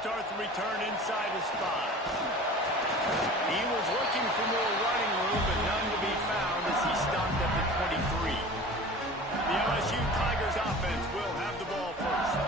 start the return inside his spot. He was looking for more running room, but none to be found as he stopped at the 23. The LSU Tigers offense will have the ball first.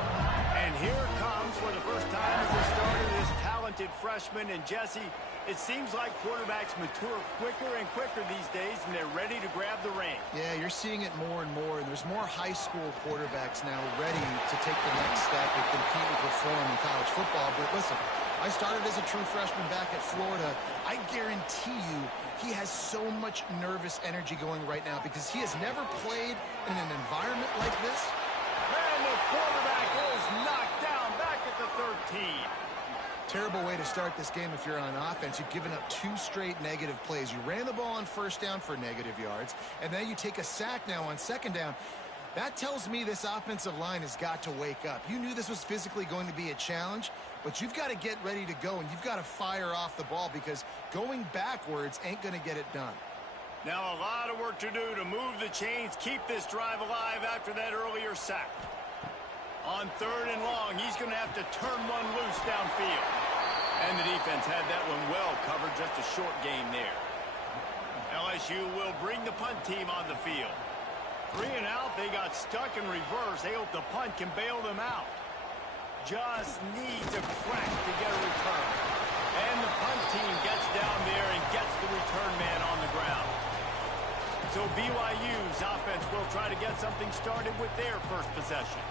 And here comes for the first time as the starter, this talented freshman. And Jesse, it seems like quarterbacks mature quicker and quicker these days, and they're ready to grab the reins. Yeah, you're seeing it more and more, and there's more high school quarterbacks now ready to take the next step and compete and perform in college football. But listen, I started as a true freshman back at Florida. I guarantee you he has so much nervous energy going right now because he has never played in an environment like this. And the quarterback is knocked down back at the 13. Terrible way to start this game if you're on offense. You've given up 2 straight negative plays. You ran the ball on first down for negative yards, and then you take a sack now on second down. That tells me this offensive line has got to wake up. You knew this was physically going to be a challenge, but you've got to get ready to go, and you've got to fire off the ball because going backwards ain't going to get it done. Now a lot of work to do to move the chains, keep this drive alive after that earlier sack. On 3rd and long, he's going to have to turn one loose downfield. And the defense had that one well covered, just a short gain there. LSU will bring the punt team on the field. 3 and out, they got stuck in reverse. They hope the punt can bail them out. Just needs a crack to get a return. And the punt team gets down there and gets the return man on the ground. So BYU's offense will try to get something started with their first possession.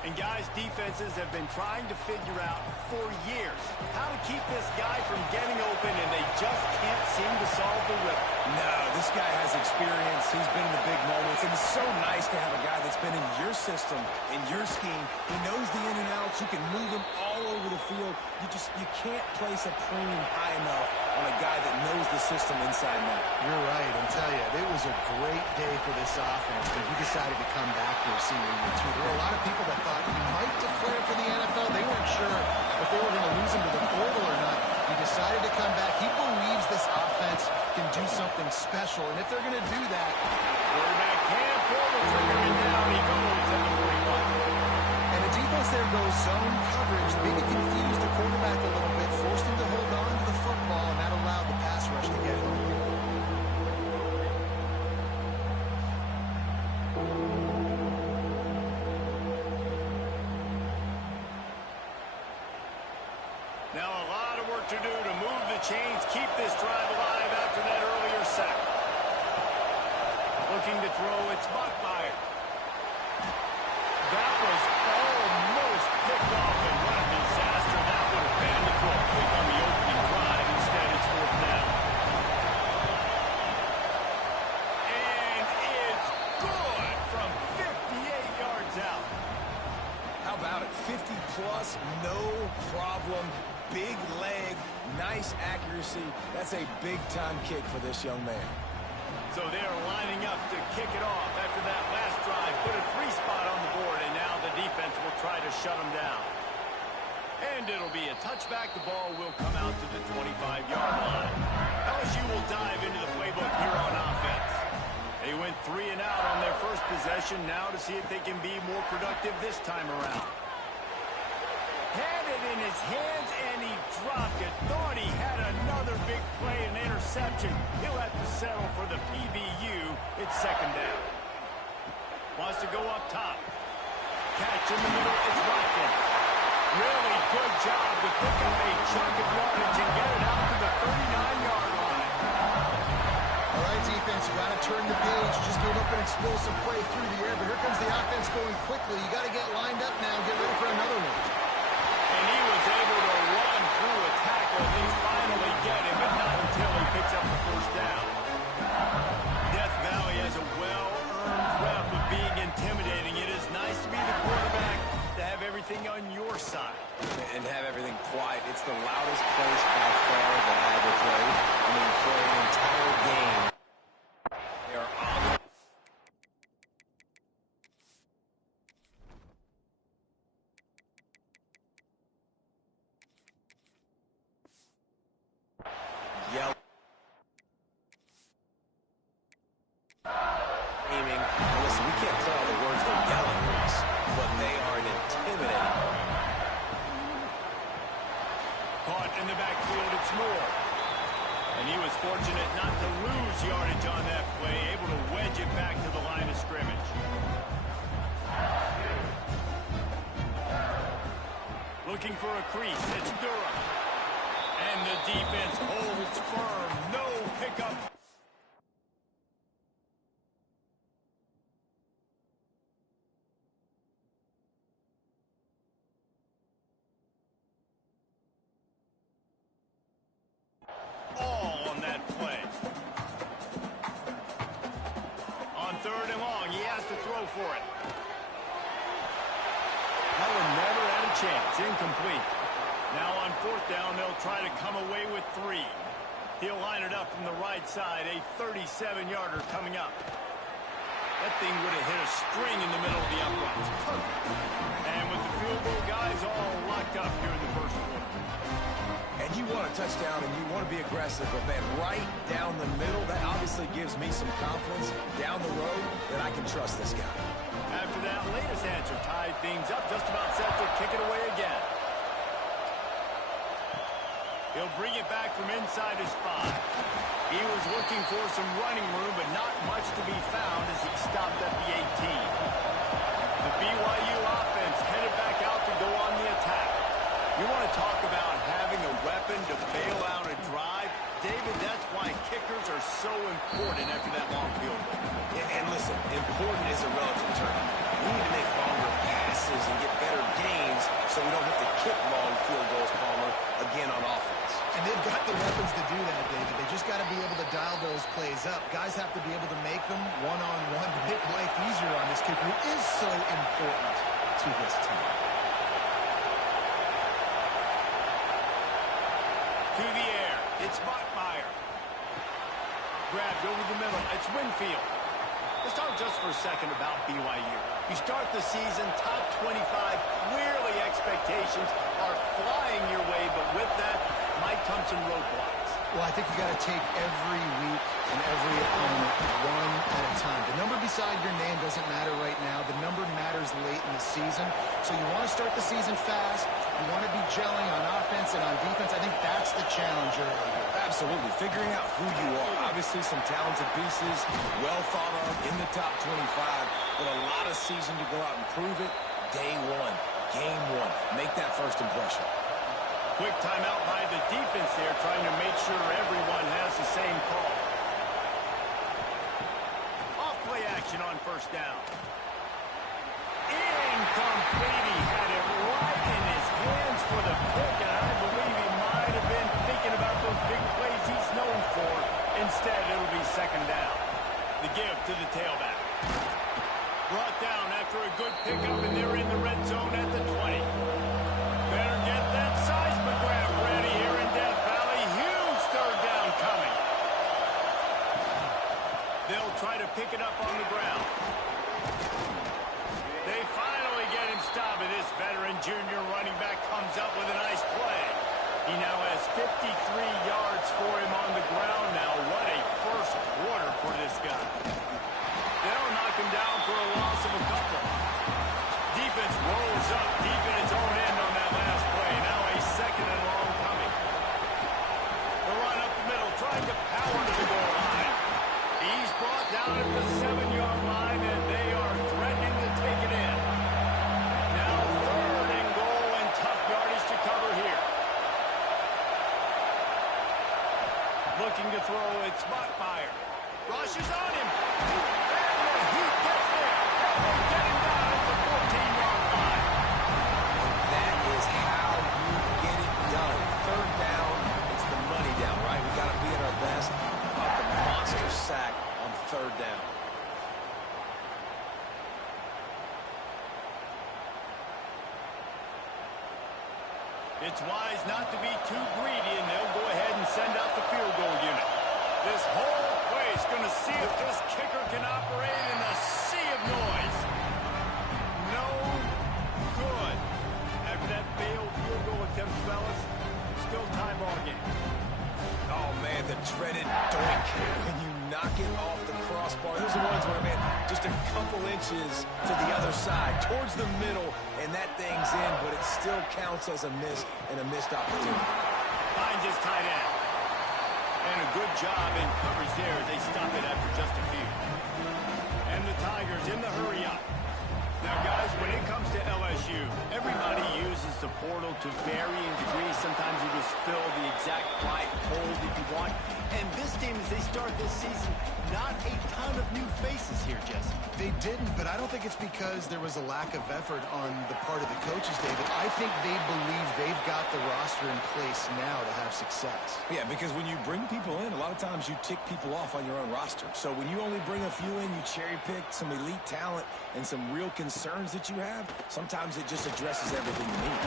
And guys, defenses have been trying to figure out for years how to keep this guy from getting open, and they just can't seem to solve the riddle. No, this guy has experience. He's been in the big moments, and it's so nice to have a guy that's been in your system, in your scheme. He knows the in and outs. You can move him all over the field. You can't place a premium high enough on a guy that knows the system inside and out. You're right, and tell you, it was a great day for this offense when he decided to come back for a senior year too. There were a lot of people that thought he might declare for the NFL. They weren't sure if they were going to lose him to the portal or not. He decided to come back. He believes this offense can do something special, and if they're going to do that, quarterback can't pull the trigger, and down he goes at the 41. And the defense there goes zone coverage, maybe confused the quarterback a little bit, forced him to hold on to the football, and that allowed the pass rush to get him. Now a lot of work to do to move the chains, keep this drive alive after that earlier sack. Looking to throw, it's Bachmeier. That was almost picked off, and what a disaster that would have been to throw a pick on the opening drive. Instead, it's 4th down. And it's good from 58 yards out. How about it? 50-plus, no problem. Big leg, nice accuracy. That's a big-time kick for this young man. So they're lining up to kick it off after that last drive. Put a 3-spot on the board, and now the defense will try to shut them down. And it'll be a touchback. The ball will come out to the 25-yard line. LSU will dive into the playbook here on offense. They went 3 and out on their first possession. Now to see if they can be more productive this time around. Had it in his hands, and he dropped it. Thought he had another big play, an interception. He'll have to settle for the PBU. It's 2nd down. Wants to go up top. Catch in the middle. It's Watkins. Really good job to pick up a chunk of yardage and get it out to the 39-yard line. All right, defense, you got to turn the page. You just gave up an explosive play through the air, but here comes the offense going quickly. You got to get lined up now and get ready for another one. And he was able to run through a tackle. They finally get him, but not until he picks up the 1st down. Death Valley has a well-earned rep of being intimidating. It is nice to be the quarterback, to have everything on your side. And have everything quiet. It's the loudest place by far that I ever played. I mean, for an entire game, they are on. Yell. Aiming. Listen, we can't play all the words they're yelling, Reese, but they are an intimidating. caught in the backfield. It's Moore. And he was fortunate not to lose yardage on that play, able to wedge it back to the line of scrimmage. Looking for a crease. It's Durham. And the defense holds firm. No pickup. All on that play. On 3rd and long, he has to throw for it. That one never had a chance. Incomplete. Now on 4th down, they'll try to come away with 3. He'll line it up from the right side. A 37-yarder coming up. That thing would have hit a string in the middle of the uprights. Perfect. And with the field goal guys all locked up here in the first quarter. And you want a touchdown and you want to be aggressive, but man, right down the middle, that obviously gives me some confidence down the road that I can trust this guy. After that latest answer tied things up, just about set to kick it away again. He'll bring it back from inside his 5. He was looking for some running room, but not much to be found as he stopped at the 18. The BYU offense headed back out to go on the attack. You want to talk about having a weapon to bail out a drive? David, that's why kickers are so important after that long field goal. Yeah, and listen, important is a relative term. We need to make longer passes and get better gains so we don't have to kick long field goals, Palmer, again on offense. And they've got the weapons to do that, David. They just got to be able to dial those plays up. Guys have to be able to make them one-on-one to make life easier on this kicker who is so important to this team. To the air. It's Bachmeier. Grabbed over the middle. It's Winfield. Let's talk just for a second about BYU. You start the season top 25. Clearly expectations are flying your way, but with that might come some roadblocks. Well, I think you got to take every week and every opponent one at a time. The number beside your name doesn't matter right now. The number matters late in the season. So you want to start the season fast. You want to be gelling on offense and on defense. I think that's the challenge early here. Absolutely. Figuring out who you are. Obviously some talented pieces, well thought of in the top 25, but a lot of season to go out and prove it. Day 1, game 1. Make that first impression. Quick timeout by the defense there, trying to make sure everyone has the same call. Off play action on 1st down. Incomplete. He had it right in his hands for the pick, and I believe he might have been thinking about those big plays he's known for. Instead, it'll be 2nd down. The give to the tailback. Brought down after a good pickup, and they're in the red zone at the 20. Better get that seismograph ready here in Death Valley. Huge 3rd down coming. They'll try to pick it up on the ground. They finally get him stopped, and this veteran junior running back comes up with a nice play. He now has 53 yards for him on the ground now. What a first quarter for this guy. They'll knock him down for a loss of a couple. Defense rolls up deep in its own end on that last play. Now a 2nd and long coming. The run up the middle, trying to power to the goal line. He's brought down at the 7-yard line, and they are threatening to take it in. Now 3rd and goal, and tough yardage to cover here. Looking to throw, it's Bachmeier. Rushes on him. And he gets there. They get him down at the 14-yard line. That is how you get it done. 3rd down, it's the money down, right? We got to be at our best. About the monster sack on 3rd down. It's wise not to be too greedy, and they'll go ahead and send out the field goal unit. This whole place going to see if this kicker can operate in a sea of noise. No good. After that failed field goal attempt, fellas, still tie ball game. Oh, man, the dreaded doink when you knock it off the crossbar. Those are ones where, man, just a couple inches to the other side, towards the middle, and that thing's in, but it still counts as a miss and a missed opportunity. Finds his tight end. And a good job in coverage there as they stop it after just a few. And the Tigers in the hurry up. Now, guys, when it comes to LSU, everybody uses the portal to varying degrees. Sometimes you just fill the exact right hole that you want. And this team, as they start this season, not a ton of new faces here, Jesse. They didn't, but I don't think it's because there was a lack of effort on the part of the coaches, David. I think they believe they've got the roster in place now to have success. Yeah, because when you bring people in, a lot of times you tick people off on your own roster. So when you only bring a few in, you cherry pick some elite talent and some real concerns that you have, sometimes it just addresses everything you need.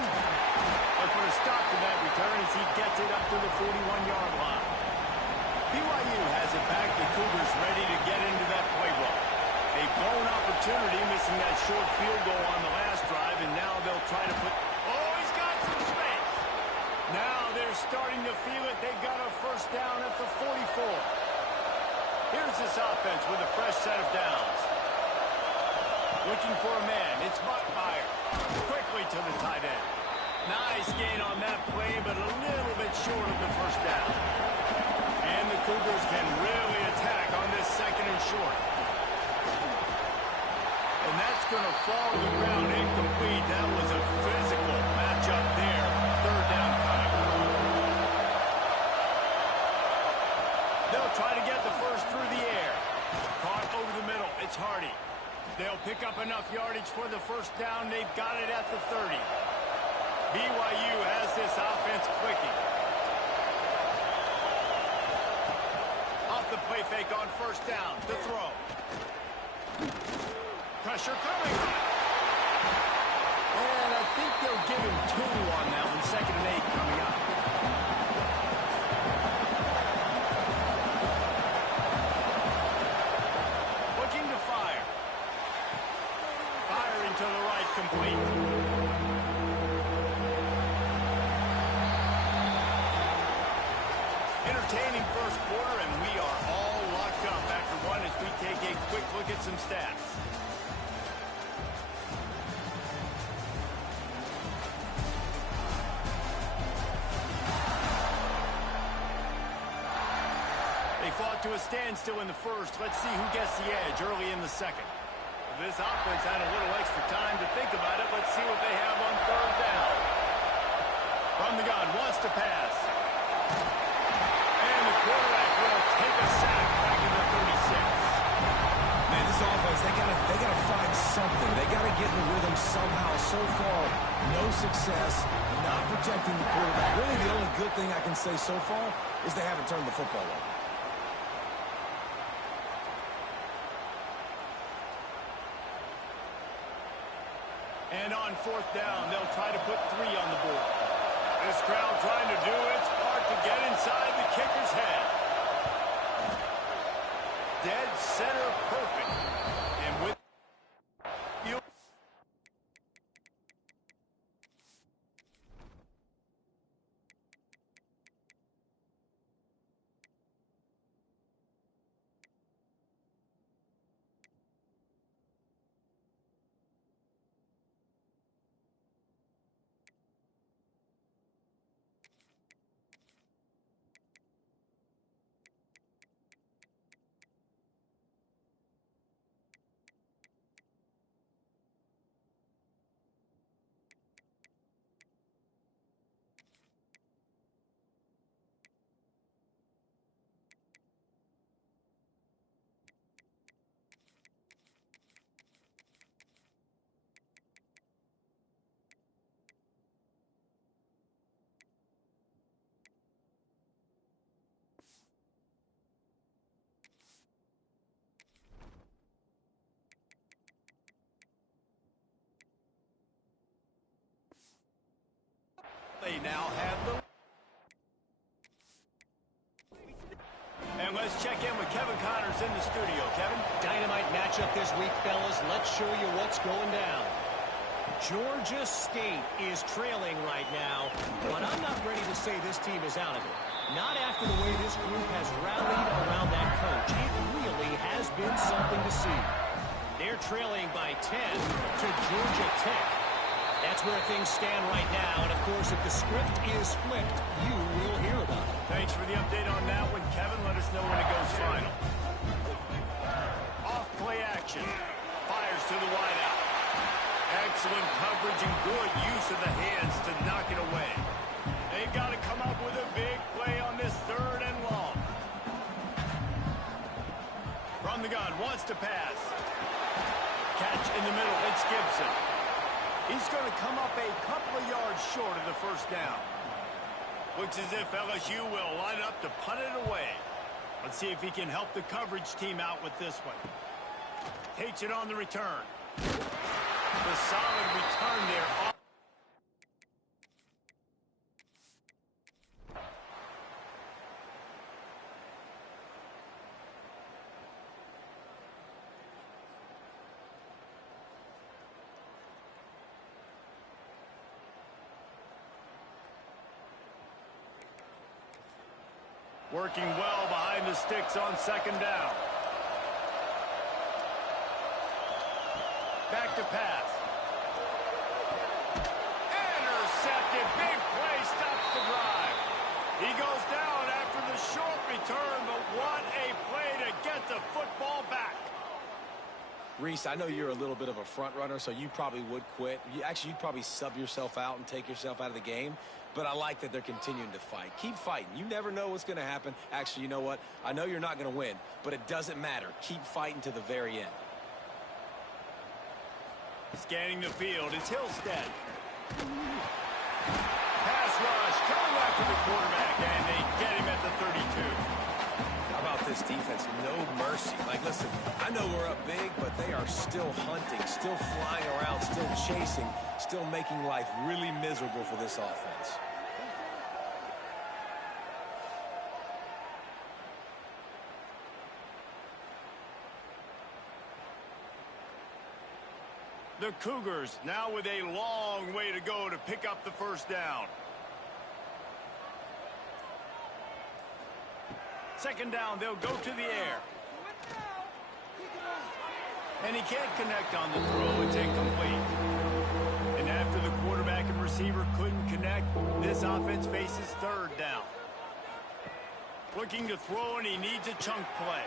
But put a stop to that return as he gets it up to the 41-yard line. BYU has it back. The Cougars ready to get into that playbook. A blown opportunity, missing that short field goal on the last drive, and now they'll try to put... Oh, he's got some space. Now they're starting to feel it. They've got a first down at the 44. Here's this offense with a fresh set of downs. Looking for a man. It's Buckmeyer. Quickly to the tight end. Nice gain on that play, but a little bit short of the first down. And the Cougars can really attack on this second and short. And that's going to fall to the ground incomplete. That was a physical matchup there. Third down time. They'll try to get the first through the air. Caught over the middle. It's Hardy. They'll pick up enough yardage for the first down. They've got it at the 30. BYU has this offense clicking. Off the play fake on first down. The throw. Pressure coming. And I think they'll give him 2 on that one. 2nd and 8 coming up. Looking to fire. Firing to the right, complete. Entertaining first quarter, and we are all locked up after one as we take a quick look at some stats. They fought to a standstill in the first. Let's see who gets the edge early in the second. This offense had a little extra time to think about it. Let's see what they have on third down. From the gun, wants to pass. And the quarterback will take a sack back in the 36. Man, this offense, they gotta find something. They gotta get in the rhythm somehow. So far, no success, not protecting the quarterback. Really, the only good thing I can say so far is they haven't turned the football over. And on fourth down, they'll try to put 3 on the board. This crowd trying to do its part to get inside the kicker's head. Dead center perfect. And with you. They now have the... And let's check in with Kevin Connors in the studio. Kevin? Dynamite matchup this week, fellas. Let's show you what's going down. Georgia State is trailing right now, but I'm not ready to say this team is out of it. Not after the way this group has rallied around that coach. It really has been something to see. They're trailing by 10 to Georgia Tech. That's where things stand right now. And, of course, if the script is flipped, you will hear about it. Thanks for the update on that one, Kevin. Let us know when it goes final. Off play action. Fires to the wideout. Excellent coverage and good use of the hands to knock it away. They've got to come up with a big play on this 3rd and long. From the gun, wants to pass. Catch in the middle. It's Gibson. He's going to come up a couple of yards short of the 1st down. Looks as if LSU will line up to punt it away. Let's see if he can help the coverage team out with this one. Takes it on the return. The solid return there. Working well behind the sticks on 2nd down. Back to pass. Intercepted. Big play. Stops the drive. He goes down after the short return, but what a play to get the football back. Reese, I know you're a little bit of a front runner, so you probably would quit. You'd probably sub yourself out and take yourself out of the game. But I like that they're continuing to fight. Keep fighting. You never know what's going to happen. Actually, you know what? I know you're not going to win, but it doesn't matter. Keep fighting to the very end. Scanning the field, it's Hillstead. Pass rush, coming after the quarterback, and they get him at the 32. How about this defense? No mercy. Like, listen, I know we're up big, but they are still hunting, still flying around, still chasing, still making life really miserable for this offense. The Cougars now with a long way to go to pick up the 1st down. 2nd down, they'll go to the air. And he can't connect on the throw. It's incomplete. And after the quarterback and receiver couldn't connect, this offense faces 3rd down. Looking to throw, and he needs a chunk play.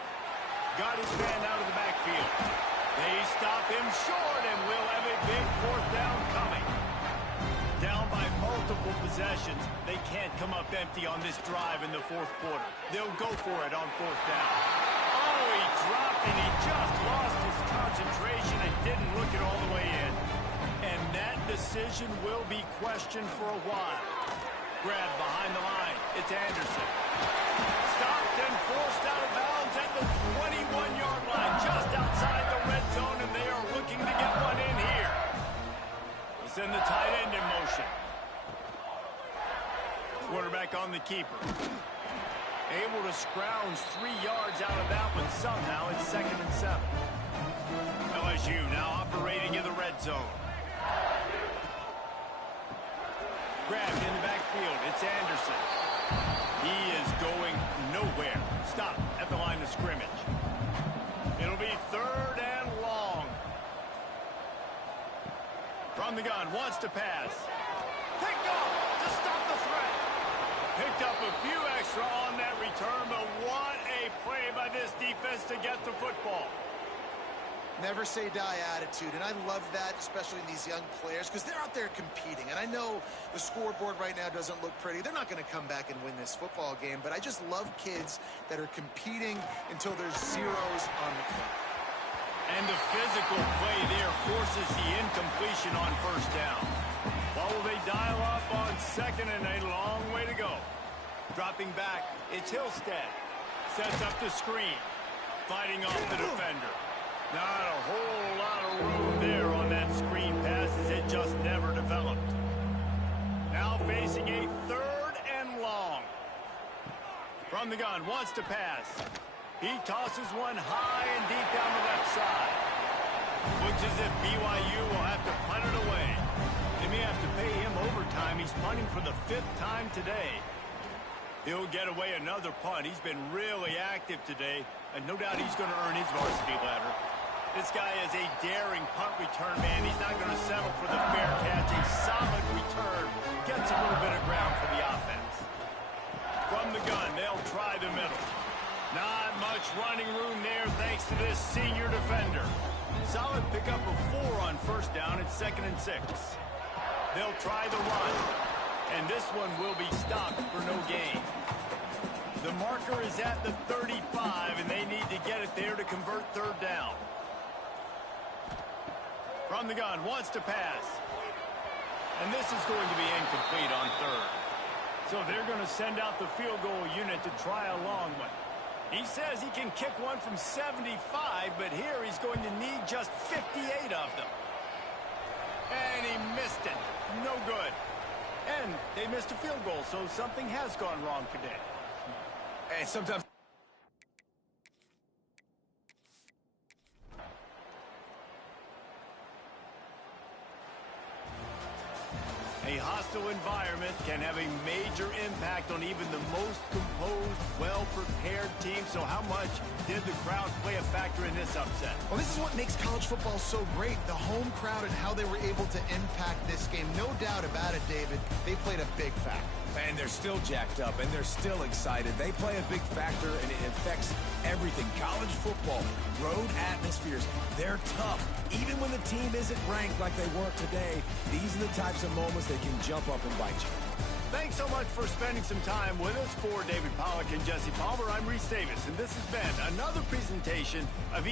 Got his man out of the backfield. They stop him short, and we'll have a big 4th down coming. Down by multiple possessions, they can't come up empty on this drive in the 4th quarter. They'll go for it on 4th down. Oh, he dropped, and he just lost his concentration and didn't look it all the way in. And that decision will be questioned for a while. Grab behind the line. It's Anderson. Stopped and forced out of bounds at the 21-yard line, just outside the red zone, and they are looking to get one in here. They'll send the tight end in motion. Quarterback on the keeper. Able to scrounge 3 yards out of that one somehow. It's 2nd and 7. LSU now operating in the red zone. Grabbed in the backfield. It's Anderson. He is going nowhere. Stop at the line of scrimmage. It'll be 3rd and long. From the gun, wants to pass. Picked off to stop the threat. Picked up a few extra on that return, but what a play by this defense to get the football. Never say die attitude, and I love that, especially in these young players, because they're out there competing. And I know the scoreboard right now doesn't look pretty. They're not going to come back and win this football game, but I just love kids that are competing until there's zeros on the clock. And the physical play there forces the incompletion on 1st down. What will they dial up on 2nd and a long way to go? Dropping back, it's Hillstead. Sets up the screen. Fighting off the defender. Not a whole lot of room there on that screen pass as it just never developed. Now facing a 3rd and long. From the gun, wants to pass. He tosses one high and deep down the left side. Looks as if BYU will have to punt it away. They may have to pay him overtime. He's punting for the 5th time today. He'll get away another punt. He's been really active today, and no doubt he's going to earn his varsity ladder. This guy is a daring punt return man. He's not going to settle for the fair catch. A solid return. Gets a little bit of ground for the offense. From the gun, they'll try the middle. Not much running room there thanks to this senior defender. Solid pickup of 4 on first down. It's 2nd and 6. They'll try the run. And this one will be stopped for no gain. The marker is at the 35, and they need to get it there to convert 3rd down. From the gun, wants to pass. And this is going to be incomplete on 3rd. So they're going to send out the field goal unit to try a long one. He says he can kick one from 75, but here he's going to need just 58 of them. And he missed it. No good. And they missed a field goal, so something has gone wrong today. And sometimes... A hostile environment can have a major impact on even the most composed, well-prepared team. So how much did the crowd play a factor in this upset? Well, this is what makes college football so great, the home crowd and how they were able to impact this game. No doubt about it, David. They played a big factor. And they're still jacked up, and they're still excited. They play a big factor, and it affects everything. College football, road atmospheres, they're tough. Even when the team isn't ranked like they weren't today, these are the types of moments that can jump up and bite you. Thanks so much for spending some time with us. For David Pollack and Jesse Palmer, I'm Reese Davis, and this has been another presentation of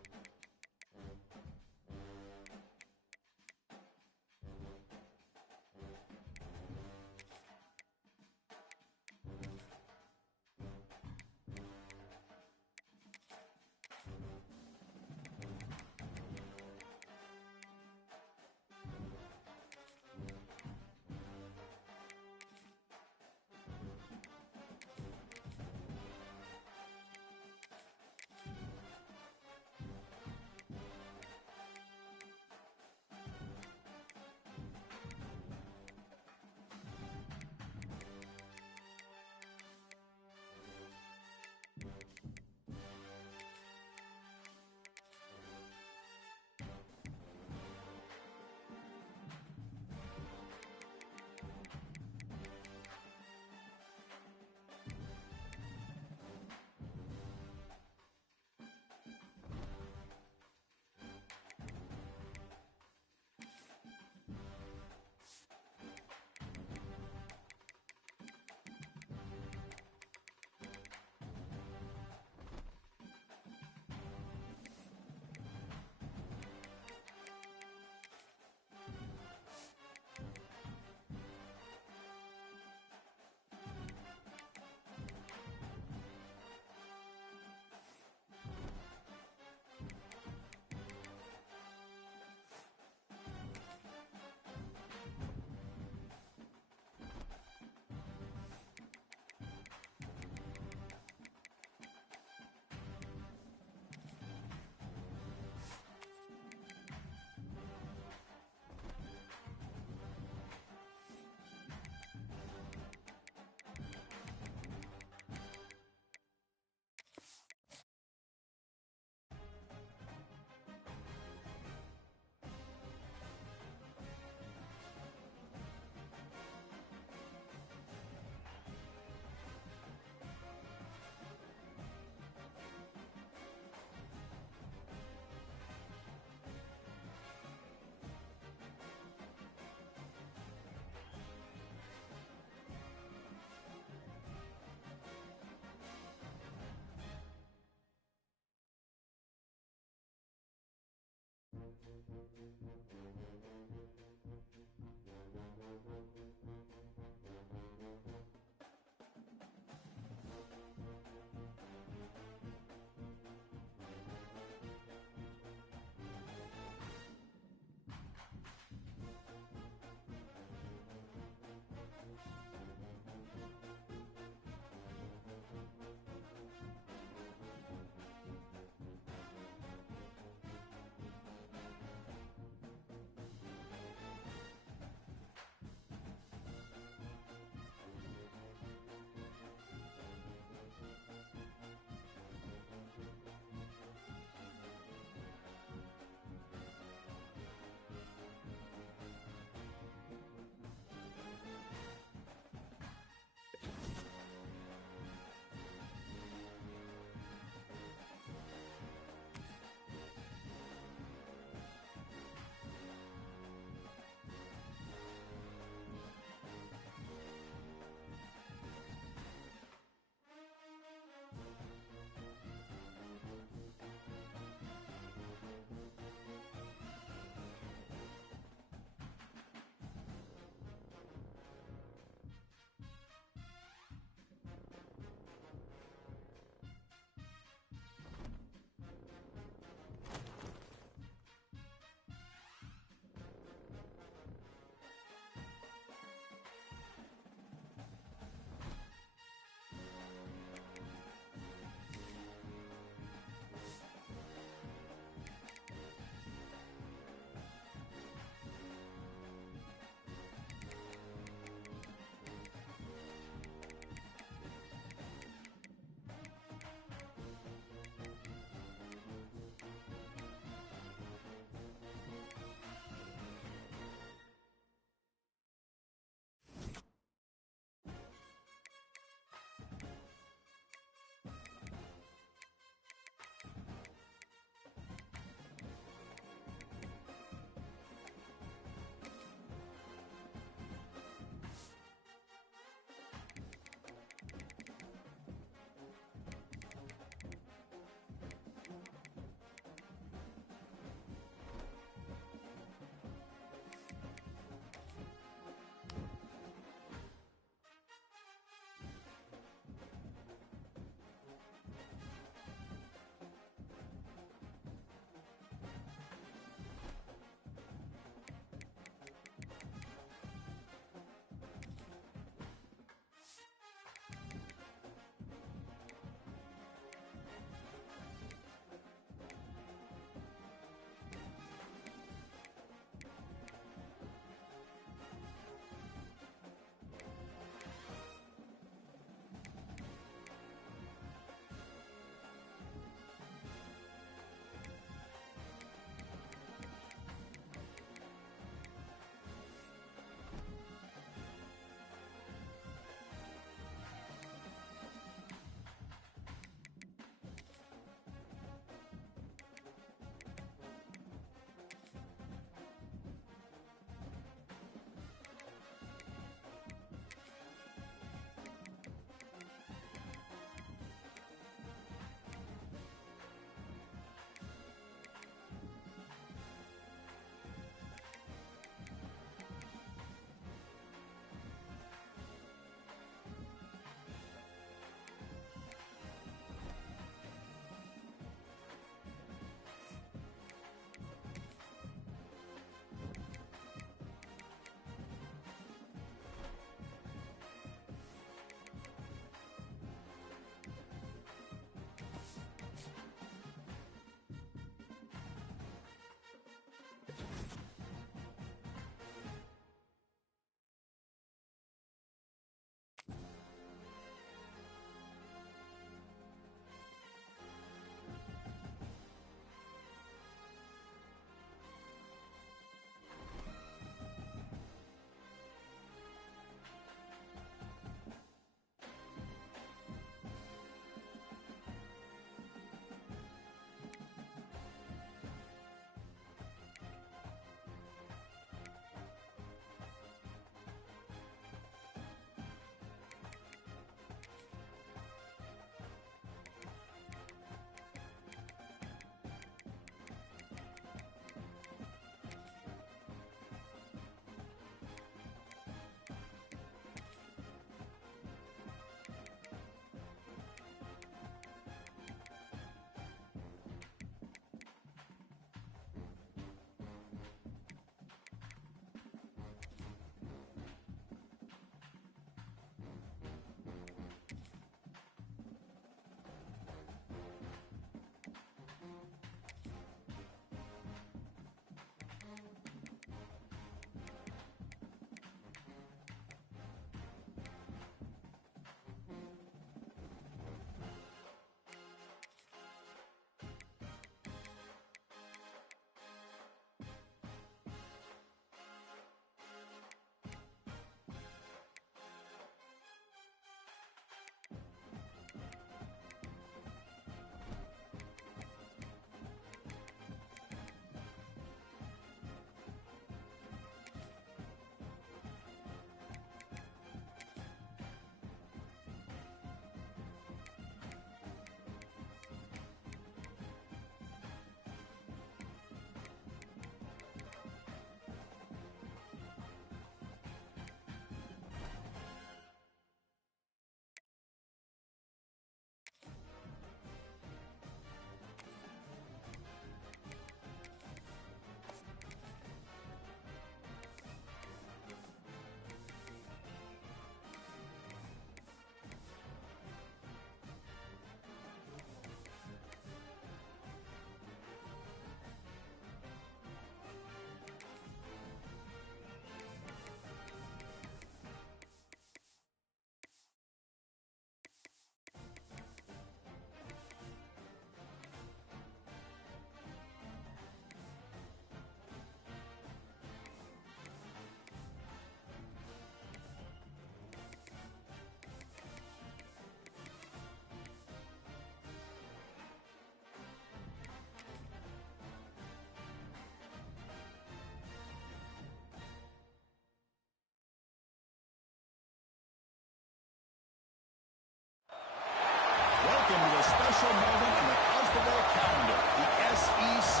special moment in the college football calendar, the SEC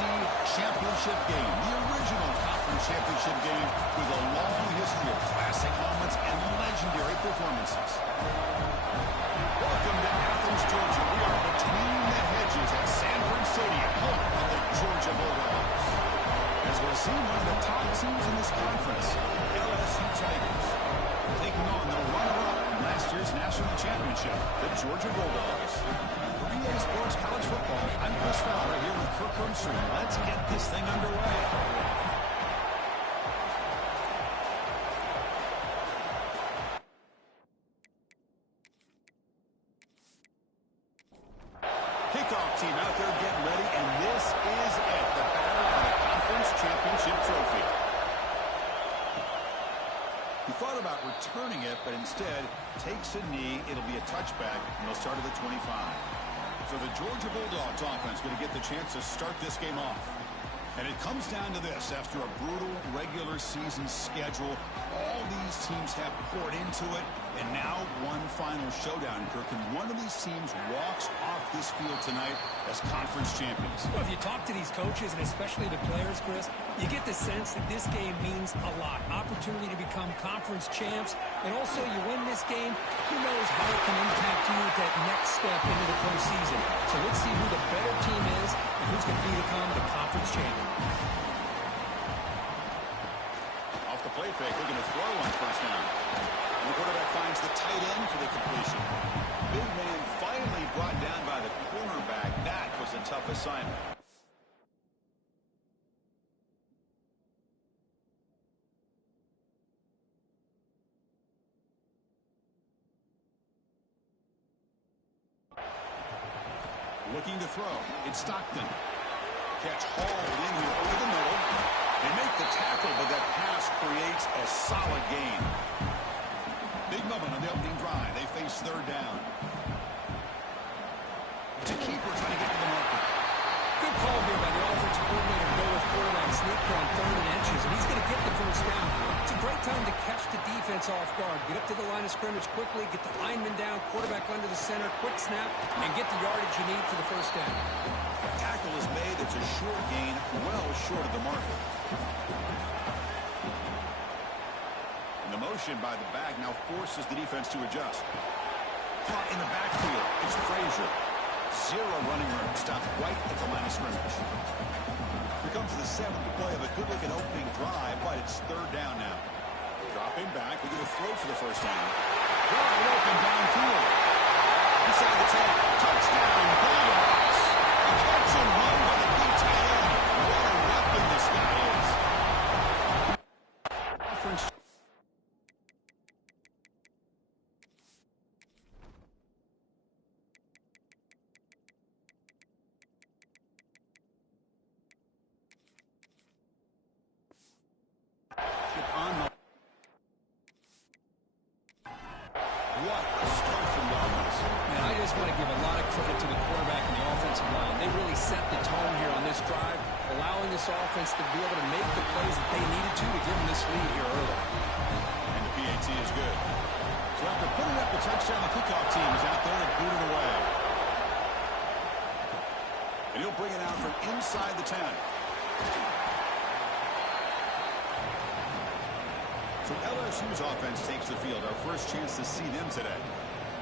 championship game, the original conference championship game with a long history of classic moments and legendary performances. Welcome to Athens, Georgia. We are between the hedges at Sanford Stadium, home of the Georgia Bulldogs. As we'll see, one of the top teams in this conference, LSU Tigers, taking on the runner-up in last year's national championship, the Georgia Bulldogs. For EA Sports College Football, I'm Chris Fowler here with Kirk Hermstream. Let's get this thing underway. Kickoff team out there getting ready, and this is it, the battle for the conference championship trophy. He thought about returning it, but instead takes a knee. It'll be a touchback, and they'll start at the 25. So the Georgia Bulldogs offense going to get the chance to start this game off. And it comes down to this. After a brutal regular season schedule, all these teams have poured into it, and now one final showdown, Kirk. And one of these teams walks off this field tonight as conference champions. Well, if you talk to these coaches, and especially the players, Chris, you get the sense that this game means a lot. Opportunity to become conference champs, and also you win this game, who knows how it can impact you at that next step into the postseason. So let's see who the better team is and who's going to become the conference champion. Off the play fake, looking to throw on first down. And the quarterback finds the tight end for the completion. Big man finally brought down by the cornerback. That was a tough assignment. Looking to throw. It's Stockton. Catch hauled in here over the middle. They make the tackle, but that pass creates a solid gain. Big moment on the opening drive. They face third down. To keeper trying to get to the market. Good call here by the offensive coordinator to go with quarterback sneak on 3rd and inches, and he's going to get the first down. It's a great time to catch the defense off guard. Get up to the line of scrimmage quickly, get the lineman down, quarterback under the center, quick snap, and get the yardage you need for the first down. Tackle is made. It's a short gain, well short of the marker. And the motion by the back now forces the defense to adjust. Caught in the backfield. It's Frazier. Zero running room. Stopped right at the line of scrimmage. Here comes the 7th play of a good-looking opening drive, but it's third down now. Dropping back. We're going to throw for the first down. Wide open downfield. Inside the 10. Touchdown. Bulldogs. A catch and run by the big tight end. What a weapon this guy is. Offense. What a start from the offense. Man, I just want to give a lot of credit to the quarterback and the offensive line. They really set the tone here on this drive, allowing this offense to be able to make the plays that they needed to give them this lead here early. And the PAT is good. So after putting up the touchdown, the kickoff team is out there to boot it away. And he'll bring it out from inside the 10. So LSU's offense takes the field. Our first chance to see them today.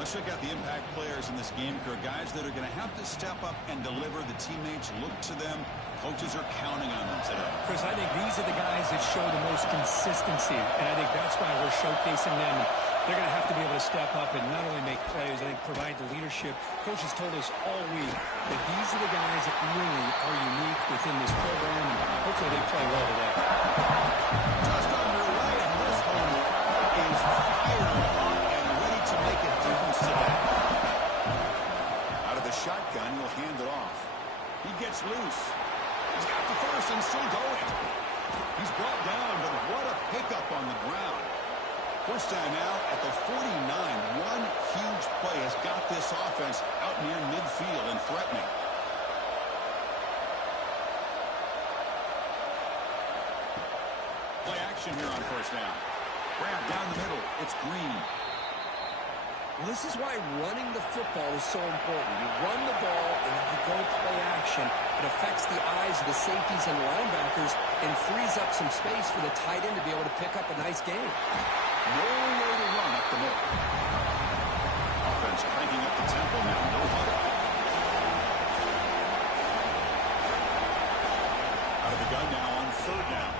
Let's check out the impact players in this game. Guys that are going to have to step up and deliver. The teammates look to them. Coaches are counting on them today. Chris, I think these are the guys that show the most consistency, and I think that's why we're showcasing them. They're going to have to be able to step up and not only make plays, I think provide the leadership. Coaches told us all week that these are the guys that really are unique within this program, and hopefully they play well today. Just underway, and this home crowd is fired up and ready to make a difference today. Out of the shotgun, he'll hand it off. He gets loose. He's got the first and still going. He's brought down, but what a pickup on the ground. First down now at the 49. One huge play has got this offense out near midfield and threatening. Play action here on first down. Grab down the middle. It's Green. Well, this is why running the football is so important. You run the ball, and if you go play action, it affects the eyes of the safeties and linebackers and frees up some space for the tight end to be able to pick up a nice game. Nowhere to run up the middle. Offense cranking up the tempo now. No huddle. Out of the gun now on third down.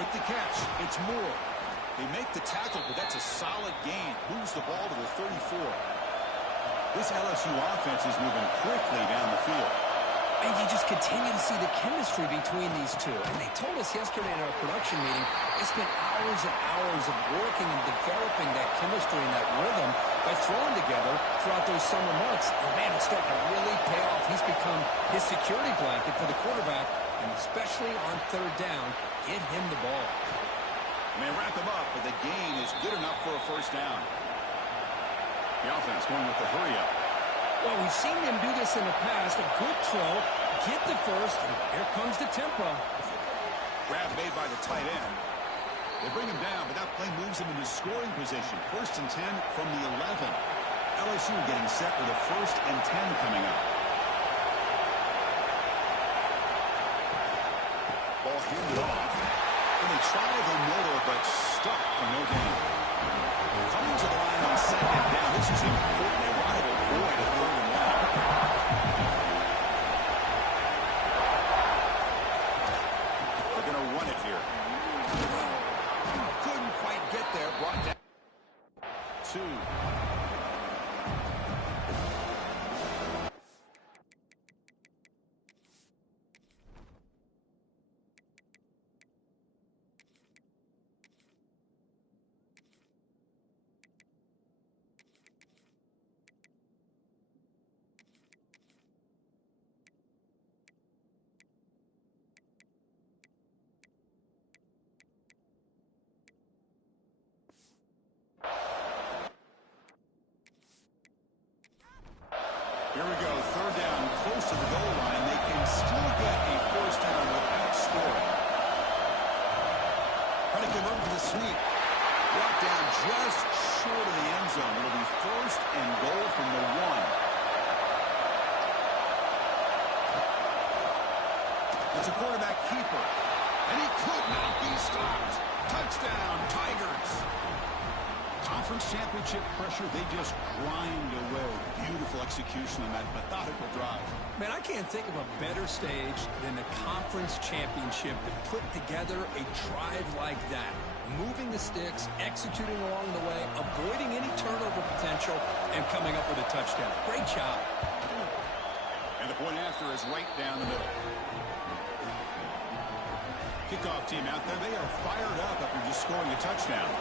With the catch, it's Moore. They make the tackle, but that's a solid gain. Moves the ball to the 34. This LSU offense is moving quickly down the field. And you just continue to see the chemistry between these two. And they told us yesterday in our production meeting, they spent hours and hours of working and developing that chemistry and that rhythm by throwing together throughout those summer months. And, man, it's starting to really pay off. He's become his security blanket for the quarterback, and especially on third down, get him the ball. They wrap him up, but the gain is good enough for a first down. The offense going with the hurry-up. Well, we've seen them do this in the past. A good throw, get the first, and here comes the tempo. Grab made by the tight end. They bring him down, but that play moves him into scoring position. 1st and 10 from the 11. LSU getting set with a 1st and 10 coming up. Ball handed off. And they try the middle, but stuck for no gain. Coming to the line on 2nd down. This is important. They want to avoid a 3rd and 1. They're going to run it here. Couldn't quite get there. Brought down. 2. Here we go, 3rd down, close to the goal line. They can still get a 1st down without scoring. Trying to convert to the sweep. Brought down just short of the end zone. It'll be 1st and goal from the 1. It's a quarterback keeper. And he could not be stopped. Touchdown, Tigers. Conference championship pressure, they just grind away. Beautiful execution on that methodical drive. Man, I can't think of a better stage than the conference championship to put together a drive like that. Moving the sticks, executing along the way, avoiding any turnover potential, and coming up with a touchdown. Great job. And the point after is right down the middle. Kickoff team out there, they are fired up after just scoring a touchdown.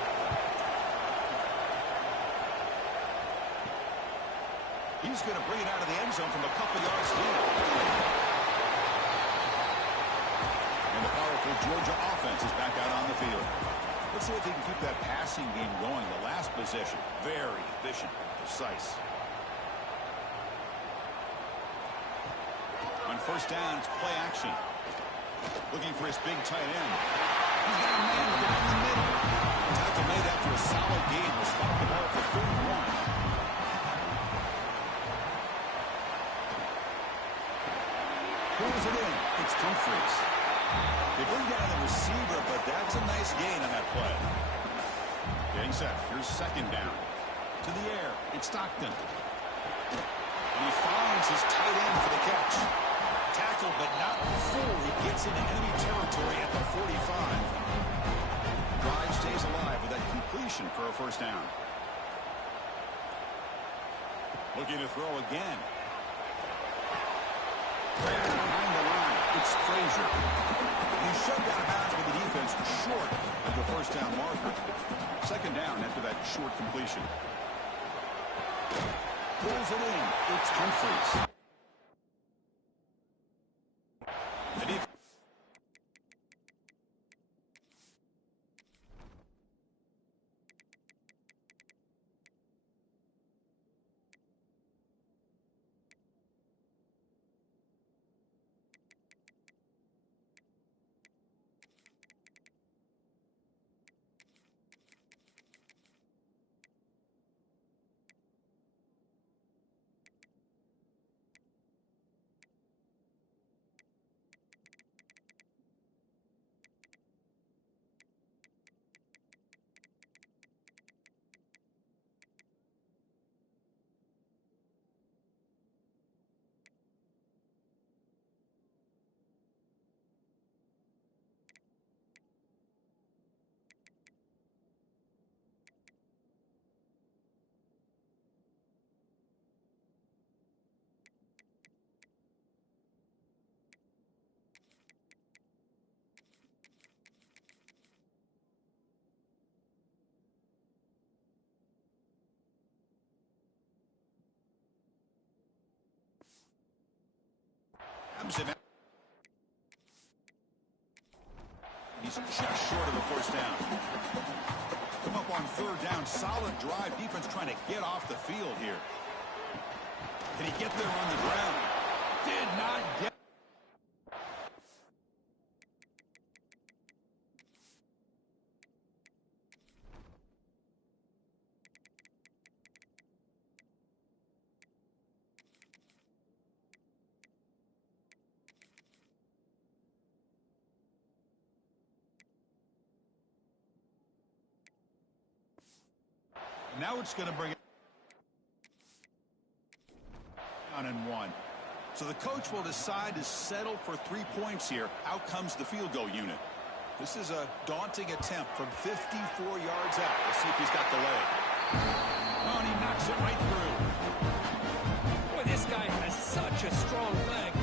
He's going to bring it out of the end zone from a couple yards deep. And the powerful Georgia offense is back out on the field. Let's see if they can keep that passing game going. The last possession, very efficient and precise. On 1st down, it's play action. Looking for his big tight end. He's got a man down the middle. Tackle made after a solid gain. Will spot the ball for 3rd and 1. Pulls it in. It's Humphries. They bring down the receiver, but that's a nice gain on that play. Getting set. Here's 2nd down. To the air. It's Stockton. And he finds his tight end for the catch. Tackled, but not before he gets into enemy territory at the 45. Drive stays alive with that completion for a 1st down. Looking to throw again. Behind the line, it's Frazier. He's shoved out of bounds with the defense short of the 1st down marker. 2nd down after that short completion. Pulls it in. It's Humphries. The defense. drives him out. He's just short of the first down. Come up on third down. Solid drive. Defense trying to get off the field here. Can he get there on the ground? Did not get. Now it's going to bring it on and 1. So the coach will decide to settle for 3 points here. Out comes the field goal unit. This is a daunting attempt from 54 yards out. Let's see if he's got the leg. Oh, and he knocks it right through. Boy, this guy has such a strong leg.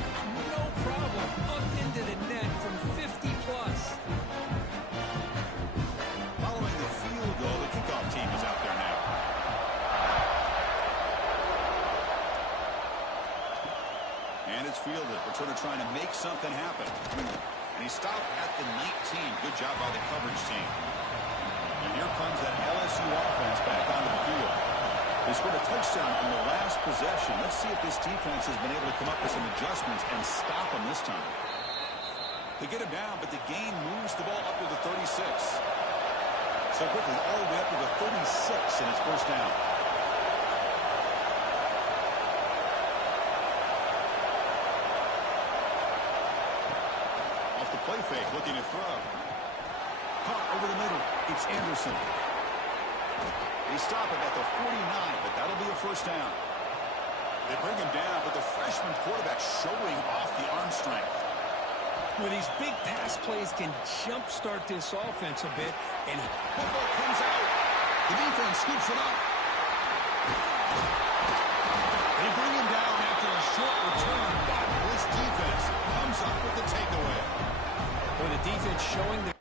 No problem. Up into the net from 50 plus. Following the field goal, the kickoff team is out there now. And it's fielded. Returner trying to make something happen. And he stopped at the 19. Good job by the coverage team. And here comes that LSU offense back onto the field. They scored a touchdown in the last possession. Let's see if this defense has been able to come up with some adjustments and stop them this time. They get him down, but the gain moves the ball up to the 36. So quickly, all the way up to the 36, and it's first down. Off the play fake, looking to throw. Caught over the middle. It's Anderson. They stop it at the 49, but that'll be a first down. They bring him down, but the freshman quarterback showing off the arm strength. Well, these big pass plays can jumpstart this offense a bit, and Football comes out. The defense scoops it up. They bring him down after a short return, but this defense comes up with the takeaway. Boy, the defense showing the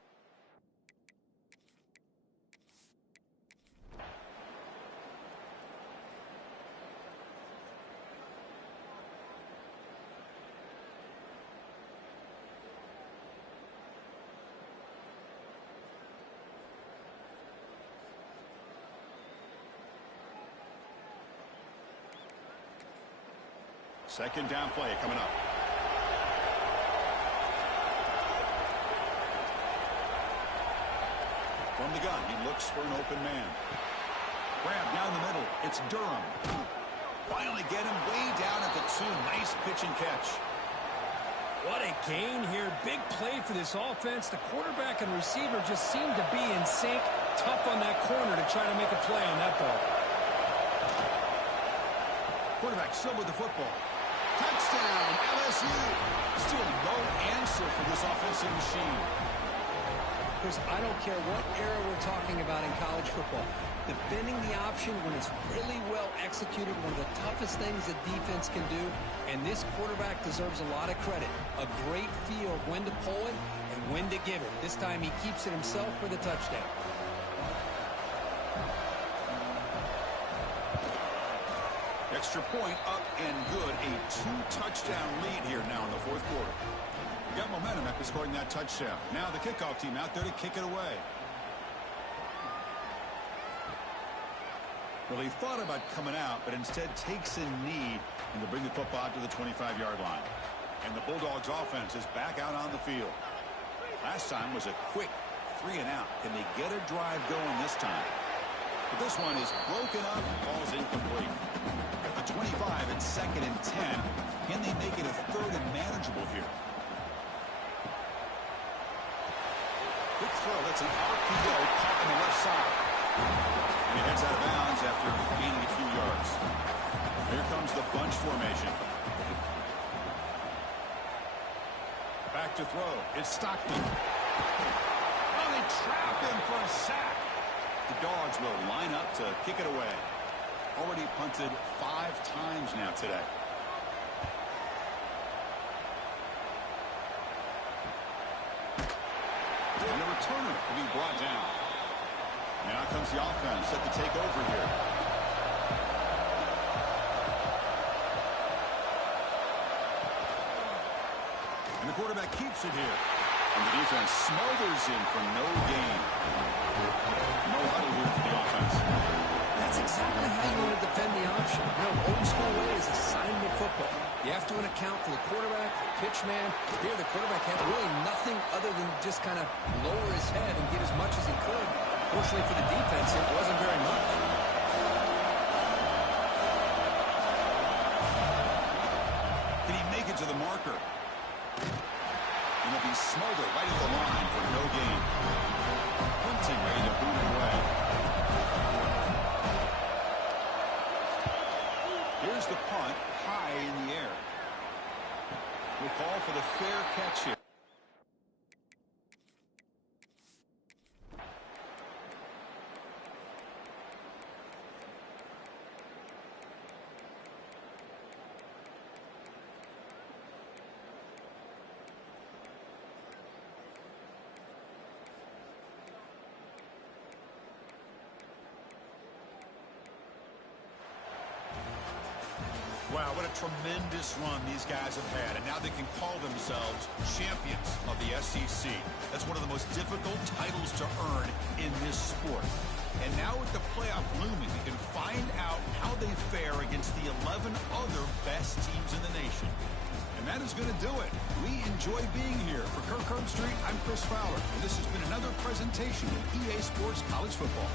Second down play coming up. From the gun, he looks for an open man. Grab down the middle. It's Durham. Finally get him way down at the 2. Nice pitch and catch. What a gain here. Big play for this offense. The quarterback and receiver just seem to be in sync. Tough on that corner to try to make a play on that ball. Quarterback still with the football. Touchdown, LSU. Still no answer for this offensive machine. Chris, I don't care what era we're talking about in college football. Defending the option when it's really well executed, one of the toughest things a defense can do, and this quarterback deserves a lot of credit. A great feel of when to pull it and when to give it. This time he keeps it himself for the touchdown. Extra point up and good. A 2-touchdown lead here now in the fourth quarter. Got momentum after scoring that touchdown. Now the kickoff team out there to kick it away. Well, he thought about coming out, but instead takes a knee and to bring the football out to the 25-yard line. And the Bulldogs offense is back out on the field. Last time was a quick 3 and out. Can they get a drive going this time? But this one is broken up, falls incomplete. At the 25, it's 2nd and 10. Can they make it a 3rd and manageable here? Quick throw, that's an RPO caught on the left side. And he heads out of bounds after gaining a few yards. Here comes the bunch formation. Back to throw. It's Stockton. Oh, they trap him for a sack. The Dogs will line up to kick it away. Already punted 5 times now today. And the returner will be brought down. And out comes the offense set to take over here. And the quarterback keeps it here. And the defense smothers him for no gain. No huddle here for the offense. That's exactly how you want to defend the option. You know, old school way is assignment football. You have to account for the quarterback, the pitch man. Here, the quarterback had really nothing other than just kind of lower his head and get as much as he could. Fortunately for the defense, it wasn't very much. Can he make it to the marker? And he'll be smothered right at the line for no gain. Punting ready to boot it away. Here's the punt, high in the air. We'll call for the fair catch here. Wow, what a tremendous run these guys have had. And now they can call themselves champions of the SEC. That's one of the most difficult titles to earn in this sport. And now with the playoff looming, they can find out how they fare against the 11 other best teams in the nation. And that is going to do it. We enjoy being here. For Kirk Herbstreit, I'm Chris Fowler. And this has been another presentation of EA Sports College Football.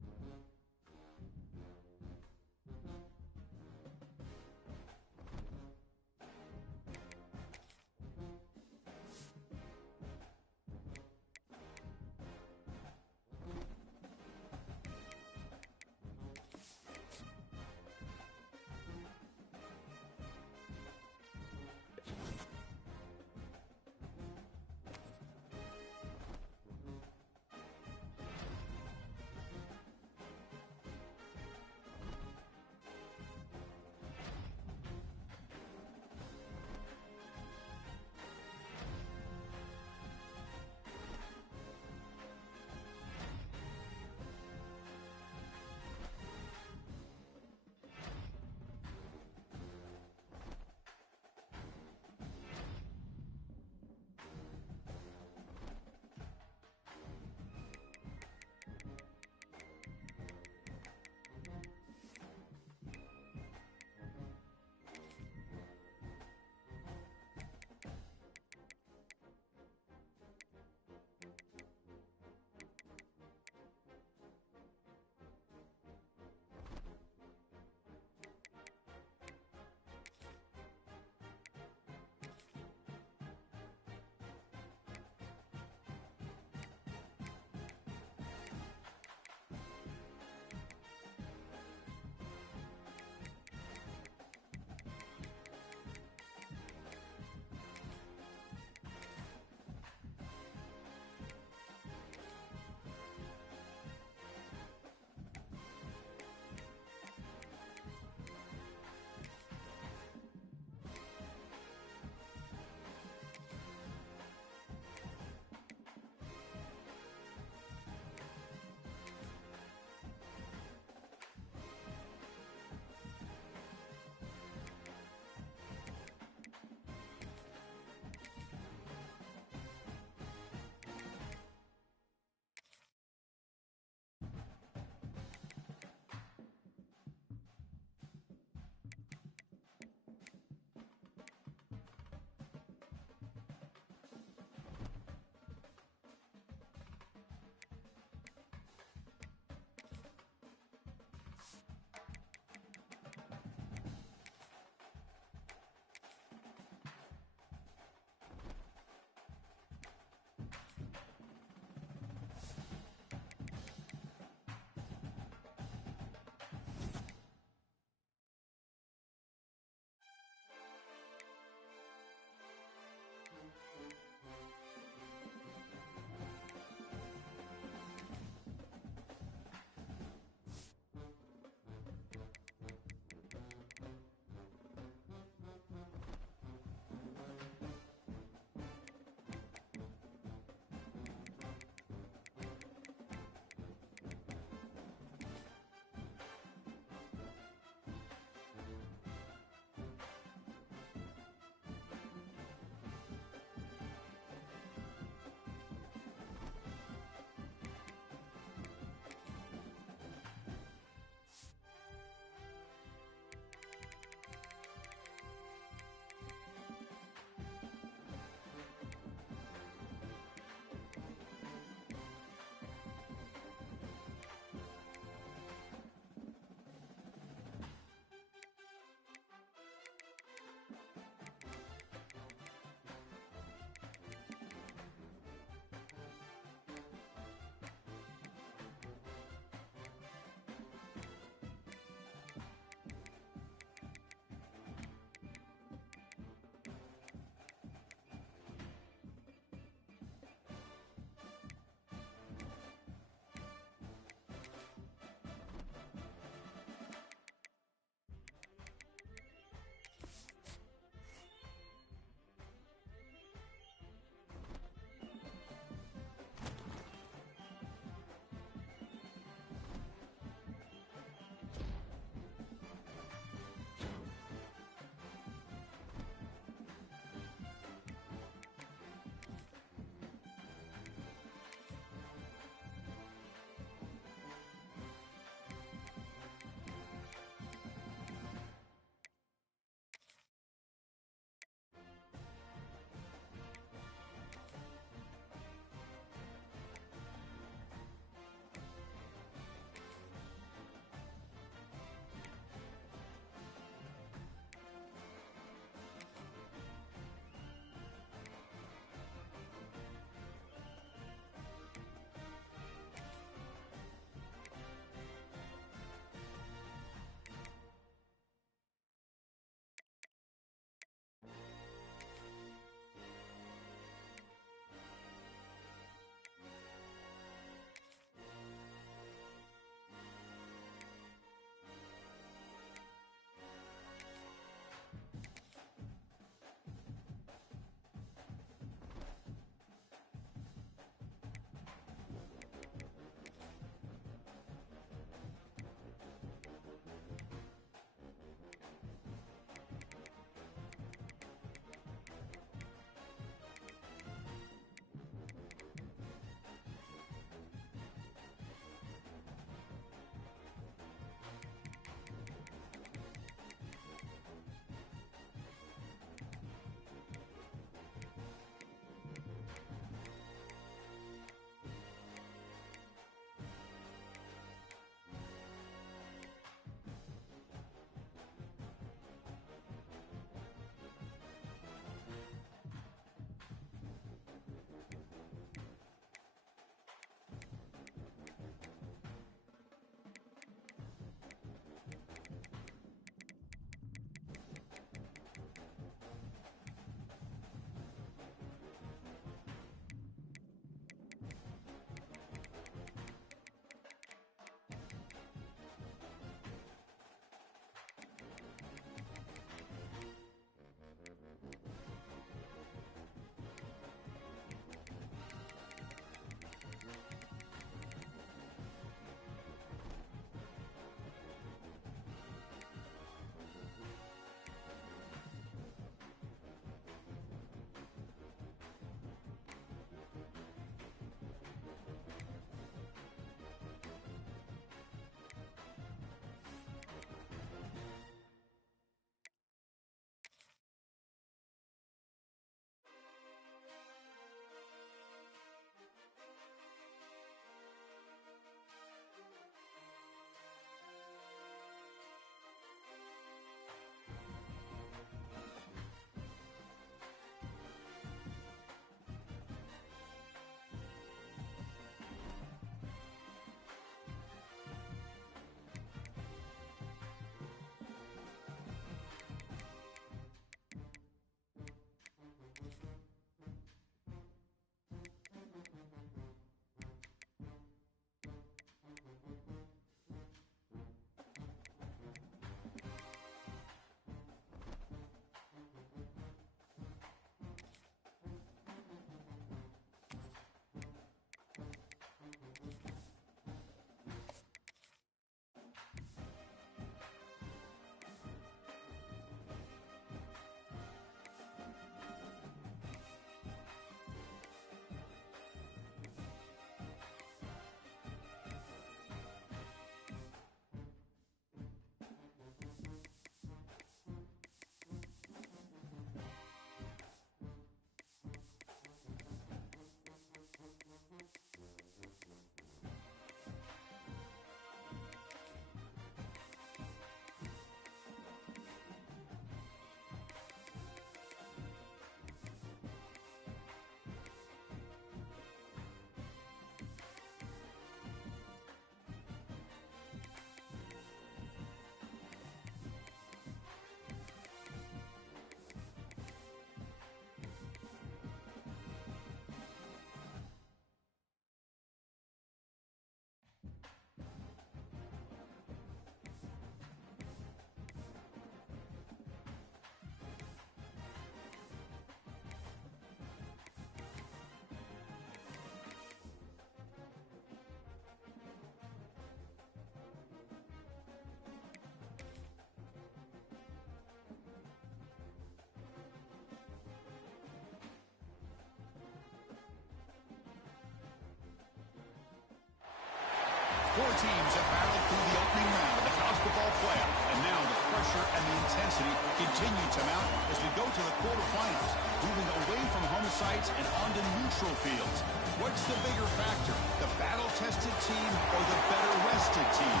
Four teams have battled through the opening round of the college football playoff, and now the pressure and the intensity continue to mount as we go to the quarterfinals, moving away from home sites and onto neutral fields. What's the bigger factor, the battle-tested team or the better-rested team?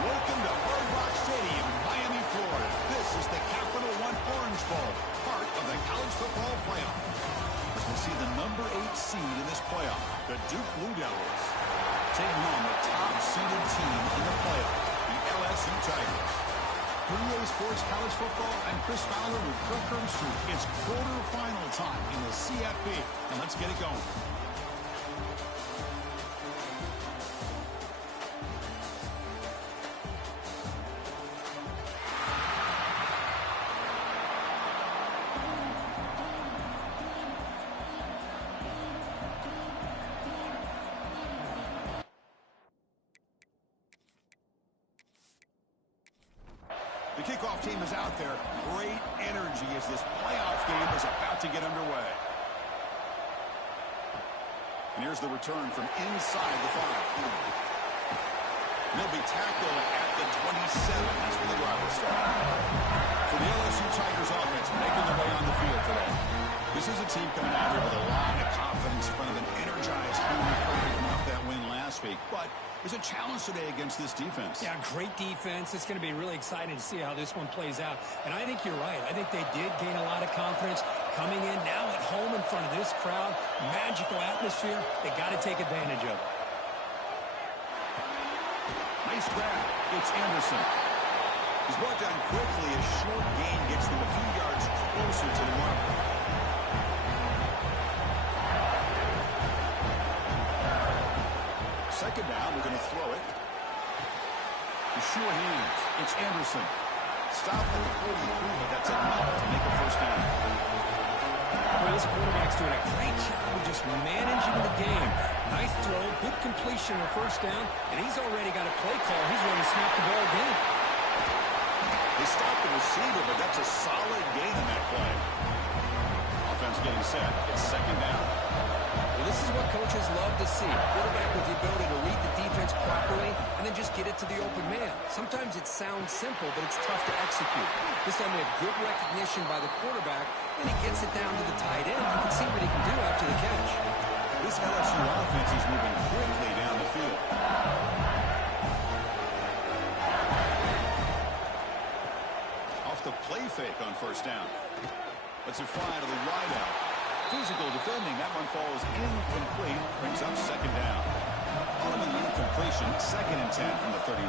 Welcome to Hard Rock Stadium, Miami, Florida. This is the Capital One Orange Bowl, part of the college football playoff. As we see the number 8 seed in this playoff, the Duke Blue Devils, taking on the top-seeded team in the playoff, the LSU Tigers. For EA Sports College Football, I'm Chris Fowler with Kirk Herbstreit. It's quarterfinal time in the CFB, and let's get it going. The kickoff team is out there. Great energy as this playoff game is about to get underway. And here's the return from inside the 5. They'll be tackled at the 27. That's where the drive will start. For the LSU Tigers offense, making their way on the field today. This is a team coming out here with a lot of confidence in front of an energized home crowd coming off that win last week. But there's a challenge today against this defense. Yeah, great defense. It's going to be really exciting to see how this one plays out. And I think you're right. I think they did gain a lot of confidence coming in now at home in front of this crowd. Magical atmosphere. They got to take advantage of it. Nice grab. It's Anderson. He's brought down quickly. A short gain gets them a few yards closer to the mark. Second down, we're going to throw it. The sure hands. It's Anderson. Stop at the 43, but that's enough to make a first down. Well, this quarterback's doing a great job of just managing the game. Nice throw, good completion on first down, and he's already got a play call. He's ready to snap the ball again. They stopped the receiver, but that's a solid gain in that play. Offense getting set. It's second down. Well, this is what coaches love to see. A quarterback with the ability to read the defense properly and then just get it to the open man. Sometimes it sounds simple, but it's tough to execute. This time we have good recognition by the quarterback, and he gets it down to the tight end. You can see what he can do after the catch. This LSU offense is moving quickly down the field. Off the play fake on first down. Let's it fly to the wideout. Physical defending. That one falls incomplete. Brings up second down. On the incompletion. Second and 10 from the 39.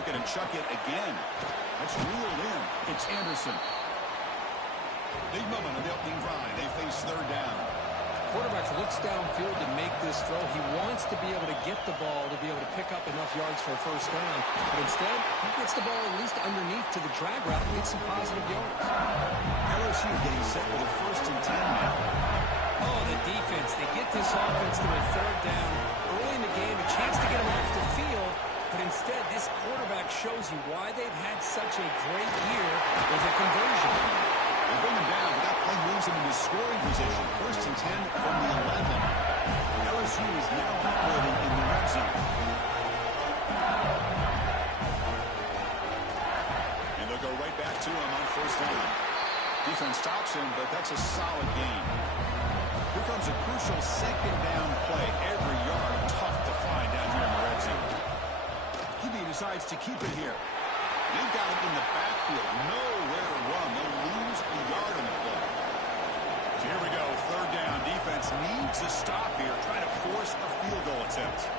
Looking to chuck it again. That's reeled in. It's Anderson. Big moment of the opening drive. They face third down. Quarterback looks downfield to make this throw. He wants to be able to get the ball to be able to pick up enough yards for a first down. But instead, he gets the ball at least underneath to the drag route and gets some positive yards. LSU getting set with a first and 10 now. Oh, the defense. They get this offense to a third down early in the game, a chance to get them off the field. But instead, this quarterback shows you why they've had such a great year with a conversion. They bring him down, but that play moves him into scoring position. First and 10 from the 11. LSU is now operating in the red zone. And they'll go right back to him on first down. Defense stops him, but that's a solid gain. Here comes a crucial second down play. Every yard tough to find down here in the red zone. QB decides to keep it here. They've got him in the backfield. Nowhere to run. They'll lose a yard on the play. So here we go. Third down. Defense needs a stop here. Trying to force a field goal attempt.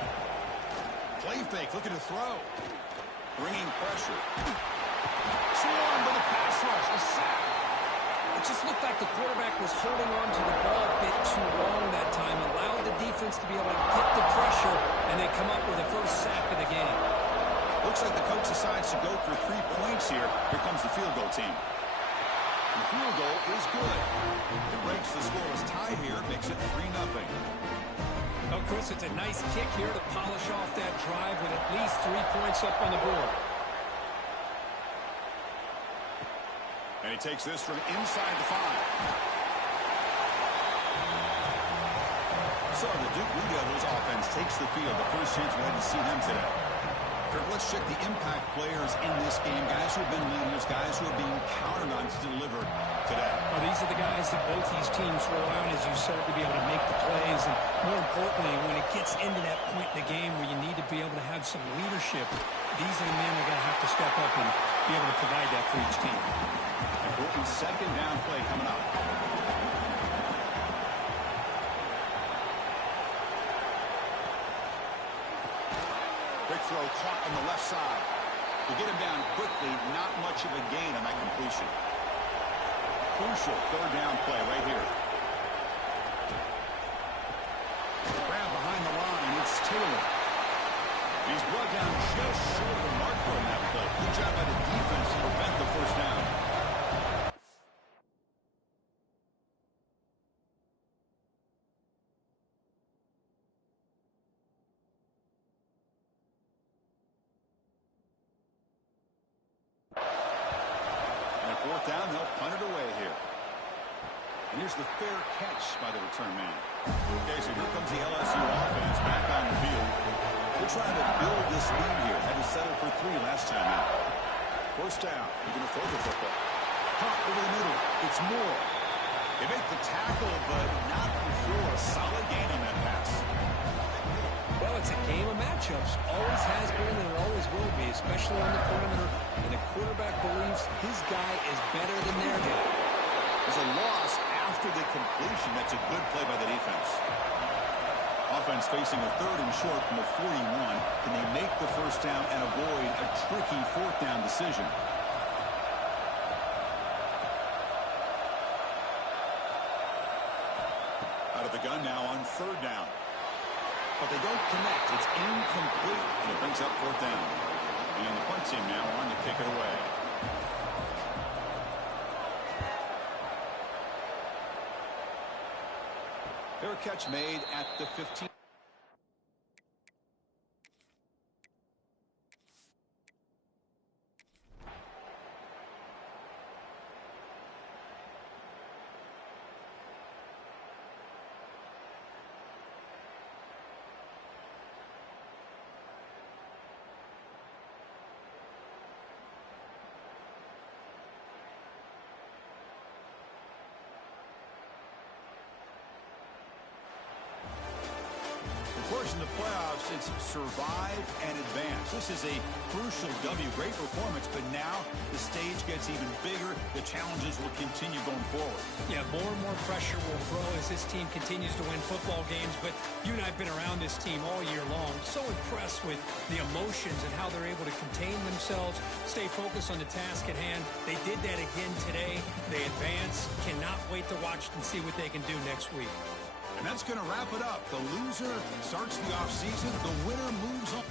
Play fake. Looking to throw. Bringing pressure. Swarm with a pass rush. A sack. It just looked like the quarterback was holding on to the ball a bit too long that time. Allowed the defense to be able to get the pressure, and they come up with the first sack of the game. Looks like the coach decides to go for 3 points here. Here comes the field goal team. The field goal is good. It breaks the scoreless tie here. Makes it 3-0. Oh, Chris, it's a nice kick here to polish off that drive with at least 3 points up on the board. And he takes this from inside the 5. So the Duke Blue Devils offense takes the field. The first chance we had to see them today. Kirk, let's check the impact players in this game. Guys who have been leaders, guys who are being counted on to deliver today. Well, these are the guys that both these teams rely on, as you said, to be able to make the plays. And more importantly, when it gets into that point in the game where you need to be able to have some leadership, these are the men that are going to have to step up and be able to provide that for each team. Important second down play coming up. Quick throw caught on the left side. To get him down quickly, not much of a gain on that completion. Crucial third down play right here. Grab behind the line. It's Taylor. He's brought down just short of the marker on that play. Good job by the defense to prevent the first down. Fourth down, they'll punt it away here. And here's the fair catch by the return man. Okay, so here comes the LSU offense back on the field. They're trying to build this lead here. Had to settle for 3 last time out. First down, they're going to throw the football. Pop over the middle. It's Moore. They make the tackle, but not before a solid gain on that pass. Well, it's a game of matchups. Always has been and it always will be, especially on the perimeter. And the quarterback believes his guy is better than their guy. There's a loss after the completion. That's a good play by the defense. Offense facing a third and short from the 41. Can they make the first down and avoid a tricky fourth down decision? Out of the gun now on third down. But they don't connect. It's incomplete. And it brings up fourth down. And the punt team now on to kick it away. Fair catch made at the 15. Of course, in the playoffs, it's survive and advance. This is a crucial W. Great performance, but now the stage gets even bigger. The challenges will continue going forward. Yeah, more and more pressure will grow as this team continues to win football games. But you and I have been around this team all year long. So impressed with the emotions and how they're able to contain themselves, stay focused on the task at hand. They did that again today. They advance. Cannot wait to watch and see what they can do next week. And that's going to wrap it up. The loser starts the offseason. The winner moves on.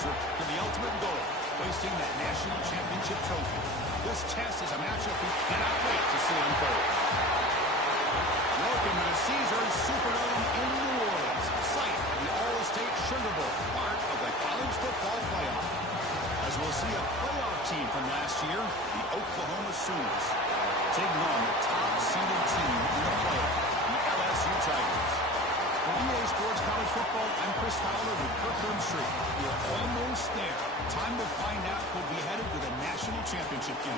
closer to the ultimate goal, hoisting that national championship trophy. This test is a matchup we cannot wait to see unfold. Welcome to the Caesars Superdome in New Orleans, site of the All-State Sugar Bowl, part of the college football playoff. As we'll see a playoff team from last year, the Oklahoma Sooners, taking on the top-seeded team in the playoff, the LSU Tigers. For EA Sports College Football, I'm Chris Fowler with Kirkland Street. We're almost there. Time to find out who'll be headed to the national championship game.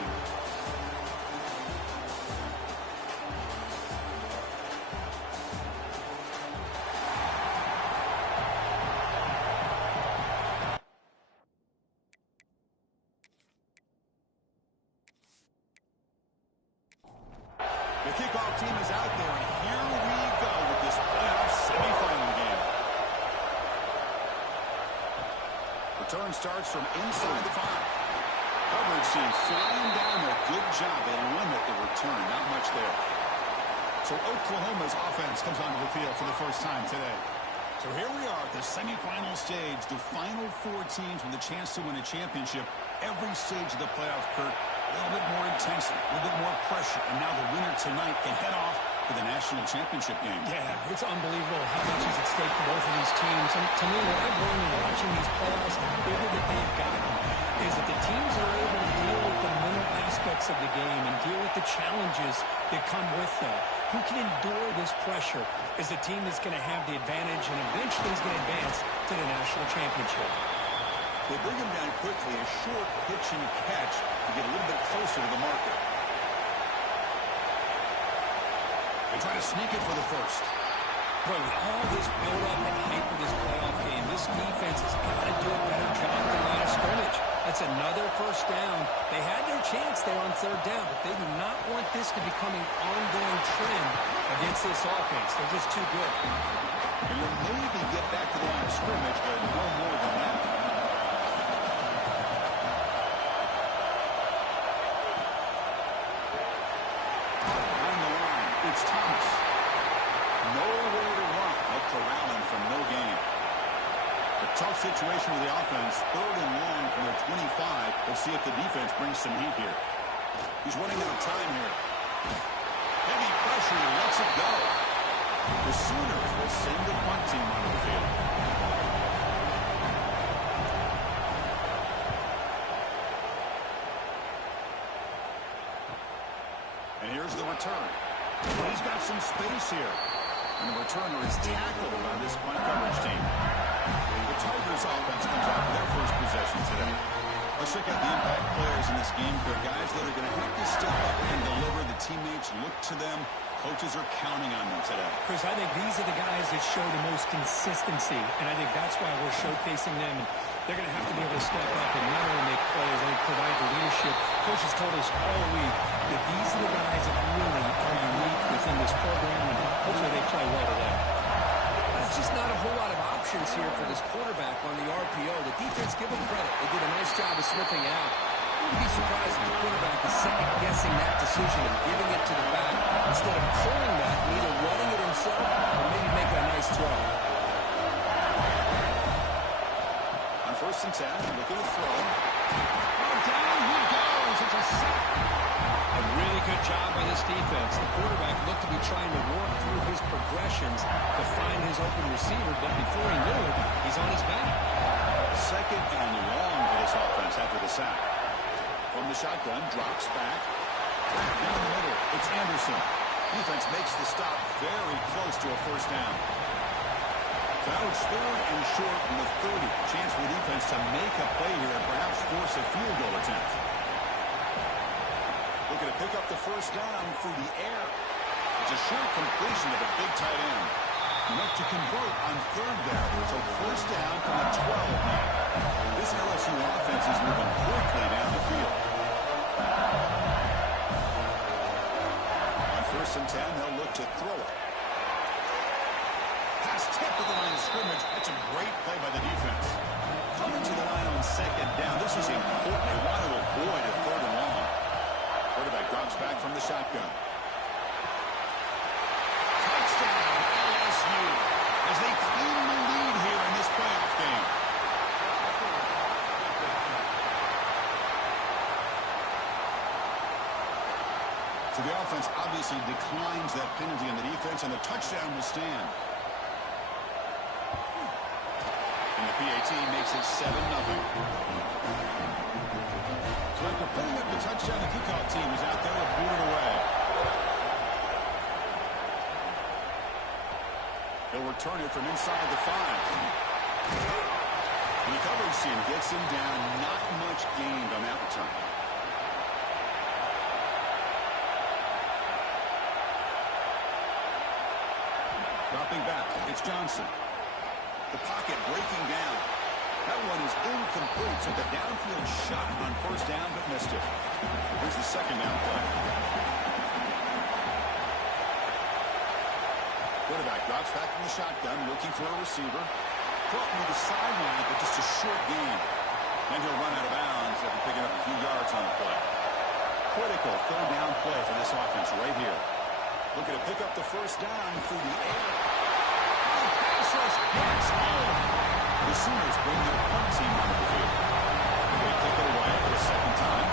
The kickoff team is out there, and here we go with this playoff semifinal game. Return starts from inside the 5. Coverage team flying down there. Good job. They limit the return. Not much there. So Oklahoma's offense comes onto the field for the first time today. So here we are at the semifinal stage. The final 4 teams with a chance to win a championship. Every stage of the playoff, Kurt, a little bit more intensity, a little bit more pressure. And now the winner tonight can head off to the national championship game. Yeah, it's unbelievable how much is at stake for both of these teams. And to me, what I've learned in watching these playoffs, the bigger that they've gotten, is that the teams that are able to deal with the mental aspects of the game and deal with the challenges that come with that, who can endure this pressure, is the team that's going to have the advantage and eventually is going to advance to the national championship. They bring him down quickly, a short pitch and catch to get a little bit closer to the marker. They try to sneak it for the first. Boy, with all this build-up and hype of this playoff game, this defense has got to do a better job than line of scrimmage. That's another first down. They had their chance there on third down, but they do not want this to become an ongoing trend against this offense. They're just too good. And you'll maybe get back to the line of scrimmage, but no more than that. On the line, it's Thomas. Nowhere to run. They'll corral him from no gain. A tough situation with the offense. 3rd and long from their 25. Let's see if the defense brings some heat here. He's running out of time here. Heavy pressure. He lets it go. The Sooners will send the punt team onto the field. And here's the return. But he's got some space here. And the returner is tackled by this punt coverage team. The Tigers offense comes out for their first possession today. Let's check out the impact players in this game. They're guys that are going to have to step up and deliver. The teammates look to them. Coaches are counting on them today. Chris, I think these are the guys that show the most consistency, and I think that's why we're showcasing them. And they're going to have to be able to step up and not only make plays, they provide the leadership. Coaches told us all week that these are the guys that really are unique within this program, and hopefully they play well today. There's just not a whole lot of options here for this quarterback on the RPO. The defense, give them credit. They did a nice job of slipping out. I wouldn't be surprised if the quarterback is second-guessing that decision and giving it to the back instead of pulling that and either running it himself or maybe making a nice throw. On 1st and 10, looking to throw. Oh, down he goes. It's a sack. A really good job by this defense. The quarterback looked to be trying to work through his progressions to find his open receiver, but before he knew it, he's on his back. 2nd and long for this offense after the sack. From the shotgun, drops back. Down the middle, it's Anderson. Defense makes the stop very close to a first down. Now it's 3rd and short from the 30. Chance for the defense to make a play here and perhaps force a field goal attempt. Looking to pick up the first down through the air. It's a short completion to the big tight end. Enough to convert on 3rd down. So first down from the 12 now. This LSU offense is moving quickly down the field. On 1st and 10, they'll look to throw it. Pass tip to the line of scrimmage. That's a great play by the defense. Coming to the line on 2nd down. This is important. They want to avoid a 3rd and long. Quarterback drops back from the shotgun. Touchdown, LSU, as they claim the lead here in this playoff game. So the offense obviously declines that penalty on the defense, and the touchdown will stand. And the PAT makes it 7-0. So after putting up the touchdown, the kickoff team is out there to boot it away. He'll return it from inside the 5. And the coverage team gets him down. Not much gained on that return. Dropping back, it's Johnson. The pocket breaking down. That one is incomplete, so the downfield shot on first down, but missed it. Here's the second down play. Quarterback drops back from the shotgun, looking for a receiver. Caught near the sideline, but just a short gain. Then he'll run out of bounds after picking up a few yards on the play. Critical third down play for this offense right here. Looking to pick up the first down through the air. And pass rush gets home. The Sooners bring their punt team onto the field. They kick it away for the second time.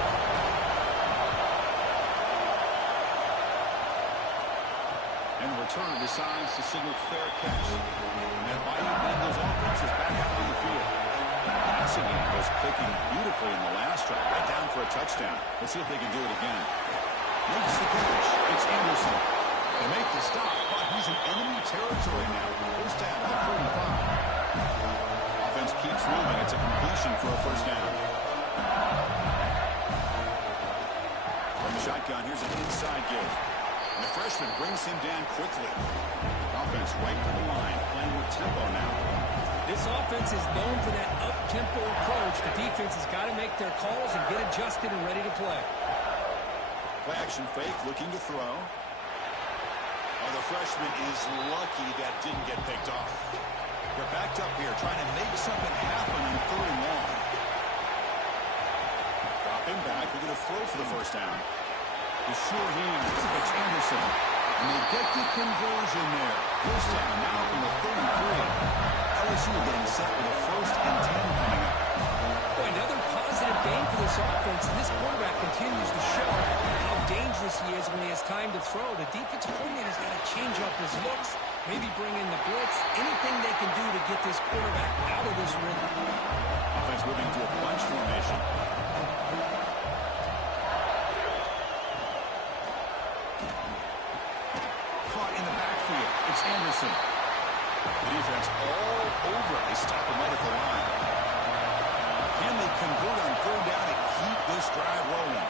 And the return decides to signal fair catch. And that mighty Bengals offense is back out on the field. Passing game was clicking beautifully in the last drive, right down for a touchdown. Let's see if they can do it again. Makes the catch. It's Anderson. They make the stop, but he's in enemy territory now. First down to the 45. Offense keeps moving. It's a completion for a first down. From the shotgun, here's an inside give. And the freshman brings him down quickly. Offense right to the line, playing with tempo now. This offense is known for that up-tempo approach. The defense has got to make their calls and get adjusted and ready to play. Play action fake, looking to throw. Oh, the freshman is lucky that didn't get picked off. They're backed up here, trying to make something happen on third and long. Dropping back, they're going to throw for the first down. The sure hand, it's Anderson. And they get the conversion there. First down now from the 33. LSU getting set with a 1st and 10 coming up. Boy, another positive game for this offense. And this quarterback continues to show how dangerous he is when he has time to throw. The defensive coordinator's got to change up his looks, maybe bring in the blitz, anything they can do to get this quarterback out of this rhythm. Offense moving to a bunch formation. Caught in the backfield. It's Anderson. The defense all over. They stop him right at the line. Can they convert on third down and keep this drive rolling?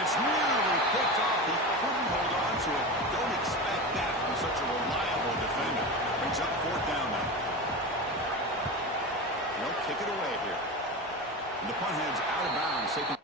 It's nearly picked off. He couldn't hold on to it. Don't expect that from such a reliable defender. Brings up 4th down now. They'll kick it away here. And the punt head's out of bounds. Taking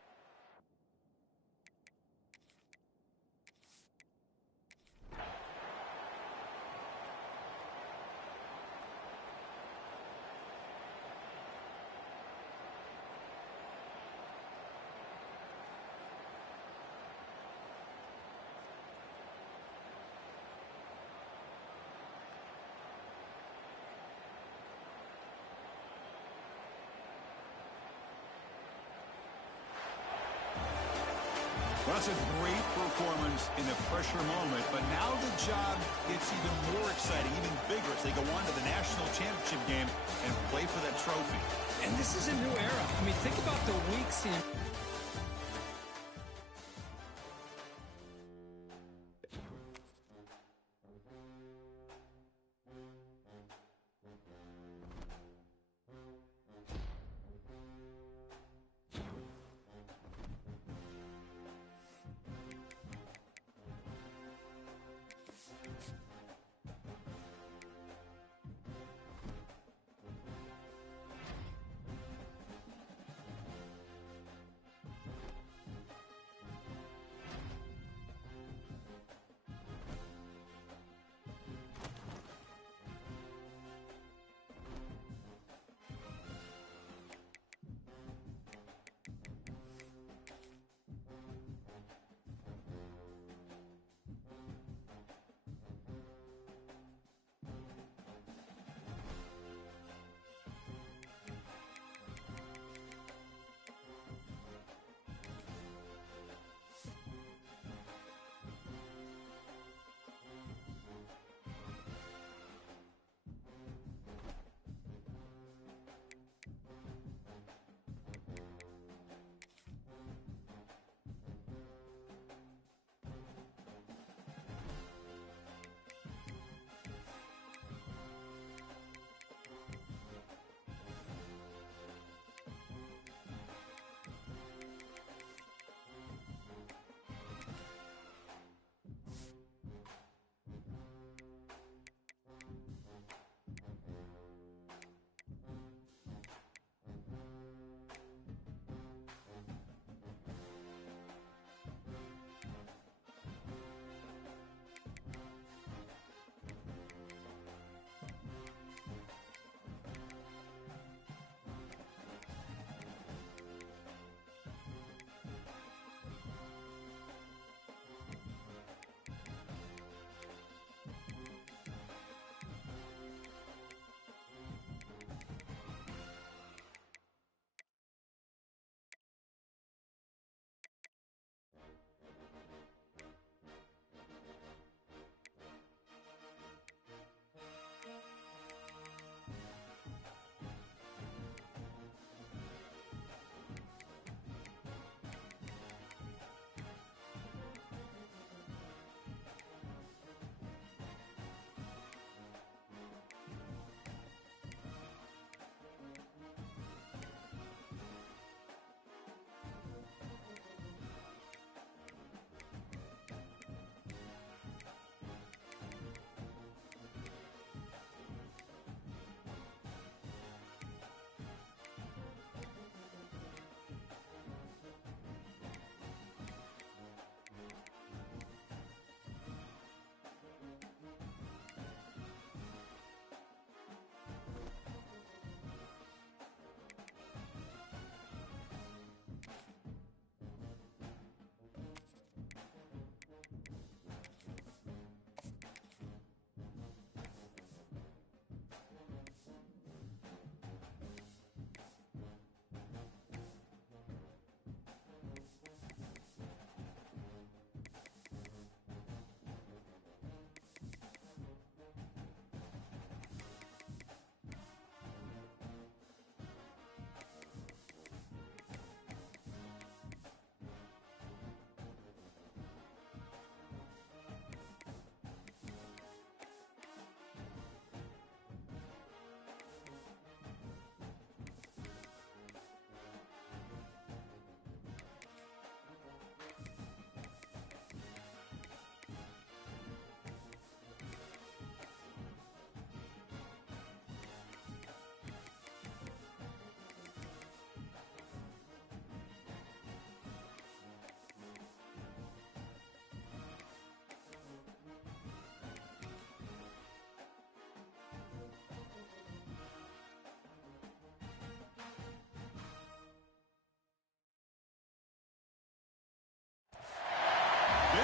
Well, that's a great performance in a pressure moment, but now the job gets even more exciting, even bigger as they go on to the national championship game and play for that trophy. And this is a new era. I mean, think about the weeks in...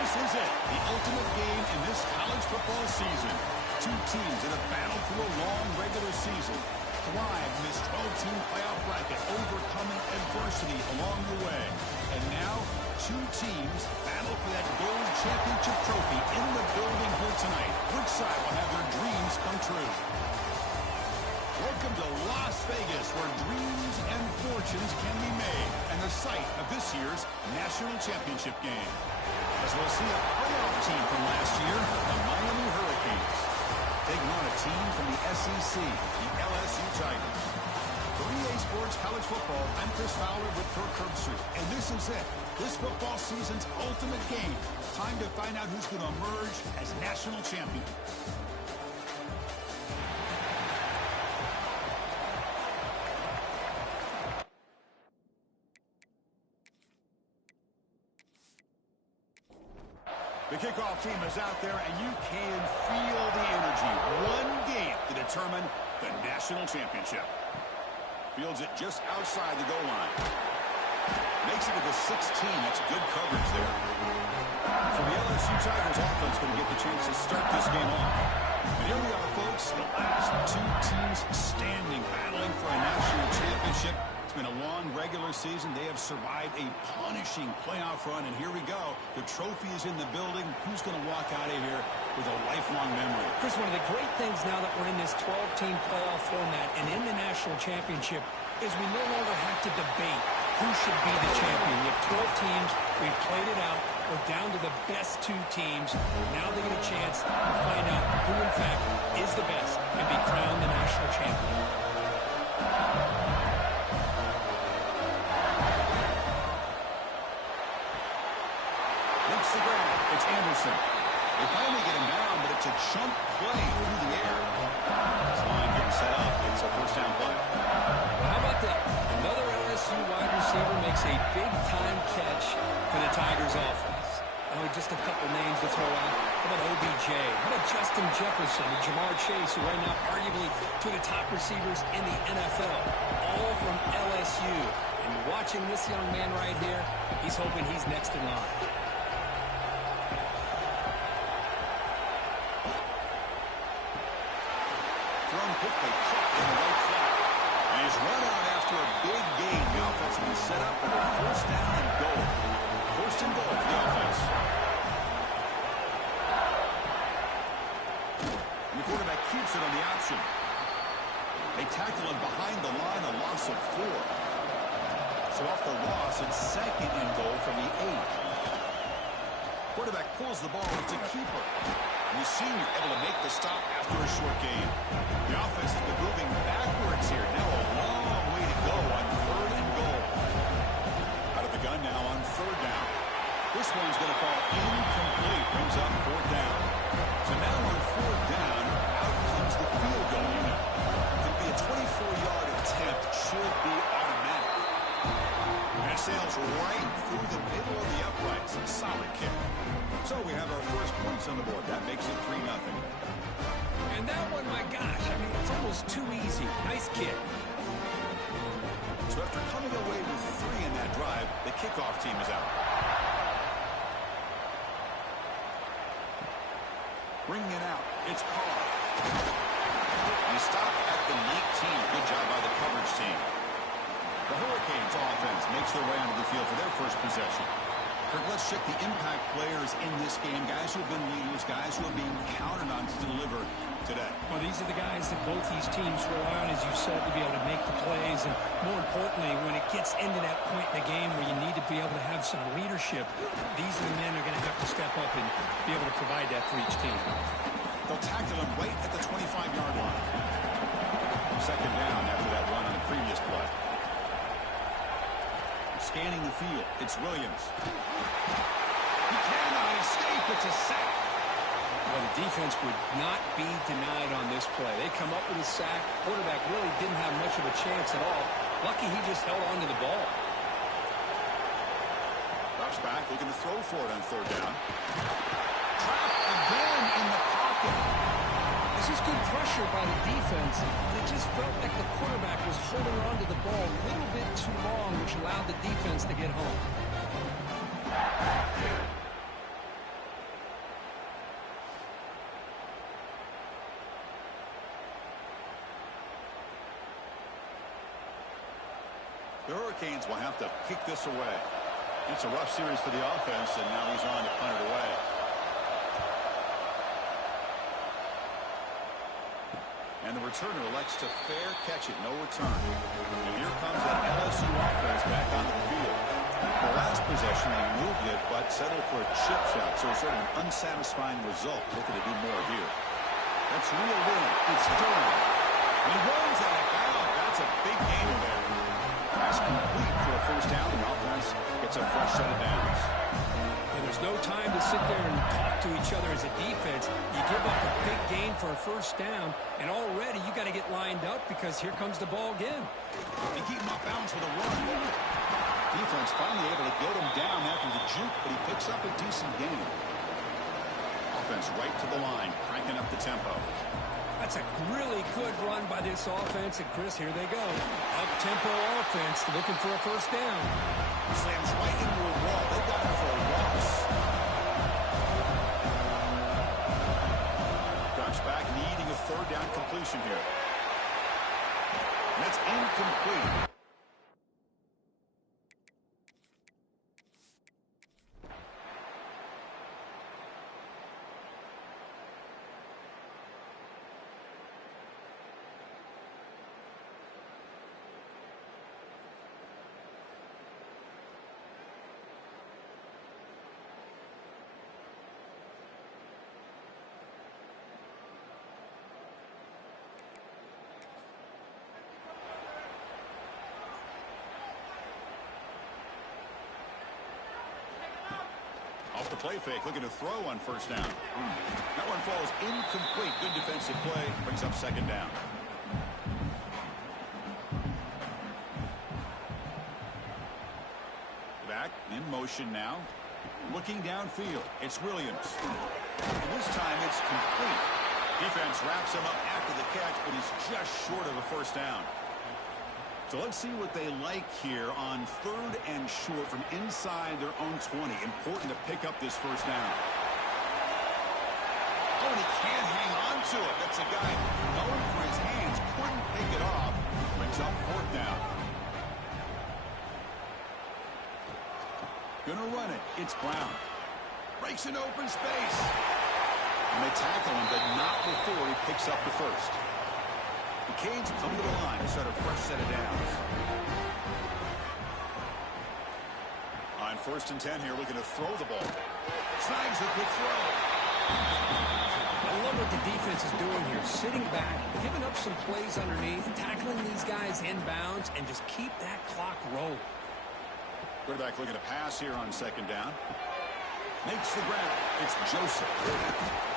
this is it, the ultimate game in this college football season. Two teams in a battle through a long regular season. Thrive in this 12-team playoff bracket, overcoming adversity along the way. And now, two teams battle for that gold championship trophy in the building here tonight. Which side will have their dreams come true? Welcome to Las Vegas, where dreams and fortunes can be made, and the site of this year's national championship game. As we'll see a playoff team from last year, the Miami Hurricanes, taking on a team from the SEC, the LSU Tigers. For EA Sports College Football, I'm Chris Fowler with Kirk Herbstreit, and this is it. This football season's ultimate game. Time to find out who's going to emerge as national champion. The kickoff team is out there, and you can feel the energy. One game to determine the national championship. Fields it just outside the goal line. Makes it to the 16. That's good coverage there. So the LSU Tigers offense going to get the chance to start this game off. And here we are, folks, the last two teams standing, battling for a national championship. It's been a long regular season. They have survived a punishing playoff run, and here we go. The trophy is in the building. Who's going to walk out of here with a lifelong memory? Chris, one of the great things now that we're in this 12-team playoff format and in the national championship is we no longer have to debate who should be the champion. You have 12 teams. We've played it out. We're down to the best two teams. Now they get a chance to find out who, in fact, is the best and be crowned the national champion. Looks the ground. It's Anderson. They finally get him down, but it's a chunk play through the air. This line getting set up. It's a first down play. How about that? Another LSU wide receiver makes a big-time catch for the Tigers offense. Oh, just a couple names to throw out. How about OBJ? How about Justin Jefferson and Jamar Chase, who right now arguably two of the top receivers in the NFL, all from LSU. And watching this young man right here, he's hoping he's next in line. Thrown quickly, caught in the right flat. And he's run out after a big gain. The offense will be set up for a first down and goal. First and goal for the offense. And the quarterback keeps it on the option. They tackle him behind the line, a loss of 4. So off the loss, it's second and goal from the 8. Quarterback pulls the ball. It's a keeper. And the senior able to make the stop after a short gain. The offense has been moving backwards here. Now a long way to go on third and goal. Out of the gun now on third down. This one's going to fall incomplete. Brings up fourth down. So now on fourth down, out comes the field goal unit. Could be a 24-yard attempt. Should be automatic. And it sails right through the middle of the uprights. A solid kick. So we have our first points on the board. That makes it 3-0. And that one, my gosh, I mean, it's almost too easy. Nice kick. So after coming away with 3 in that drive, the kickoff team is out. Bringing it out, it's Carr. He stopped at the 19. Good job by the coverage team. The Hurricanes offense makes their way onto the field for their first possession. Kirk, let's check the impact players in this game. Guys who have been leaders, guys who are being counted on to deliver today. Well, these are the guys that both these teams rely on, as you said, to be able to make the plays. And more importantly, when it gets into that point in the game where you need to be able to have some leadership, these are the men who are going to have to step up and be able to provide that for each team. They'll tackle him right at the 25-yard line. Second down after that run on the previous play. Scanning the field, it's Williams. He cannot escape. It's a sack. Well, the defense would not be denied on this play. They come up with a sack. Quarterback really didn't have much of a chance at all. Lucky he just held on to the ball. Drops back, looking to throw for it on third down. Trapped again in the pocket. This is good pressure by the defense. It just felt like the quarterback was holding on to the ball a little bit too long, which allowed the defense to get home. The Hurricanes will have to kick this away. It's a rough series for the offense, and now he's on to punt it away. And the returner elects to fair catch it, no return. And here comes that LSU offense back onto the field. The last possession, they moved it, but settled for a chip shot, so sort of an unsatisfying result. Looking to do more here. That's reeled in. It's Durham. And he runs out of bounds. That's a big gain there. Pass complete for a first down. The offense gets a fresh set of downs. And there's no time to sit there and talk to each other as a defense. You give up a big gain for a first down, and already you got to get lined up because here comes the ball again. They keep him off balance with a run. Defense finally able to get him down after the juke, but he picks up a decent gain. Offense right to the line, cranking up the tempo. That's a really good run by this offense, and Chris, here they go. Up-tempo offense looking for a first down. Slams right into a wall. They got him for a loss. Drops back, needing a third down completion here. And that's incomplete. Off the play fake, looking to throw on first down. That one falls incomplete. Good defensive play, brings up second down. Back, in motion now. Looking downfield, it's Williams. And this time it's complete. Defense wraps him up after the catch, but he's just short of a first down. So let's see what they like here on third and short from inside their own 20. Important to pick up this first down. Oh, and he can't hang on to it. That's a guy known for his hands. Couldn't pick it off. Brings up fourth down. Gonna run it. It's Brown. Breaks an open space. And they tackle him, but not before he picks up the first. The Canes come to the line to start a fresh set of downs. On first and 10 here, looking to throw the ball. Snags a quick throw. I love what the defense is doing here. Sitting back, giving up some plays underneath, tackling these guys inbounds, and just keep that clock rolling. Quarterback looking to pass here on second down. Makes the grab. It's Joseph.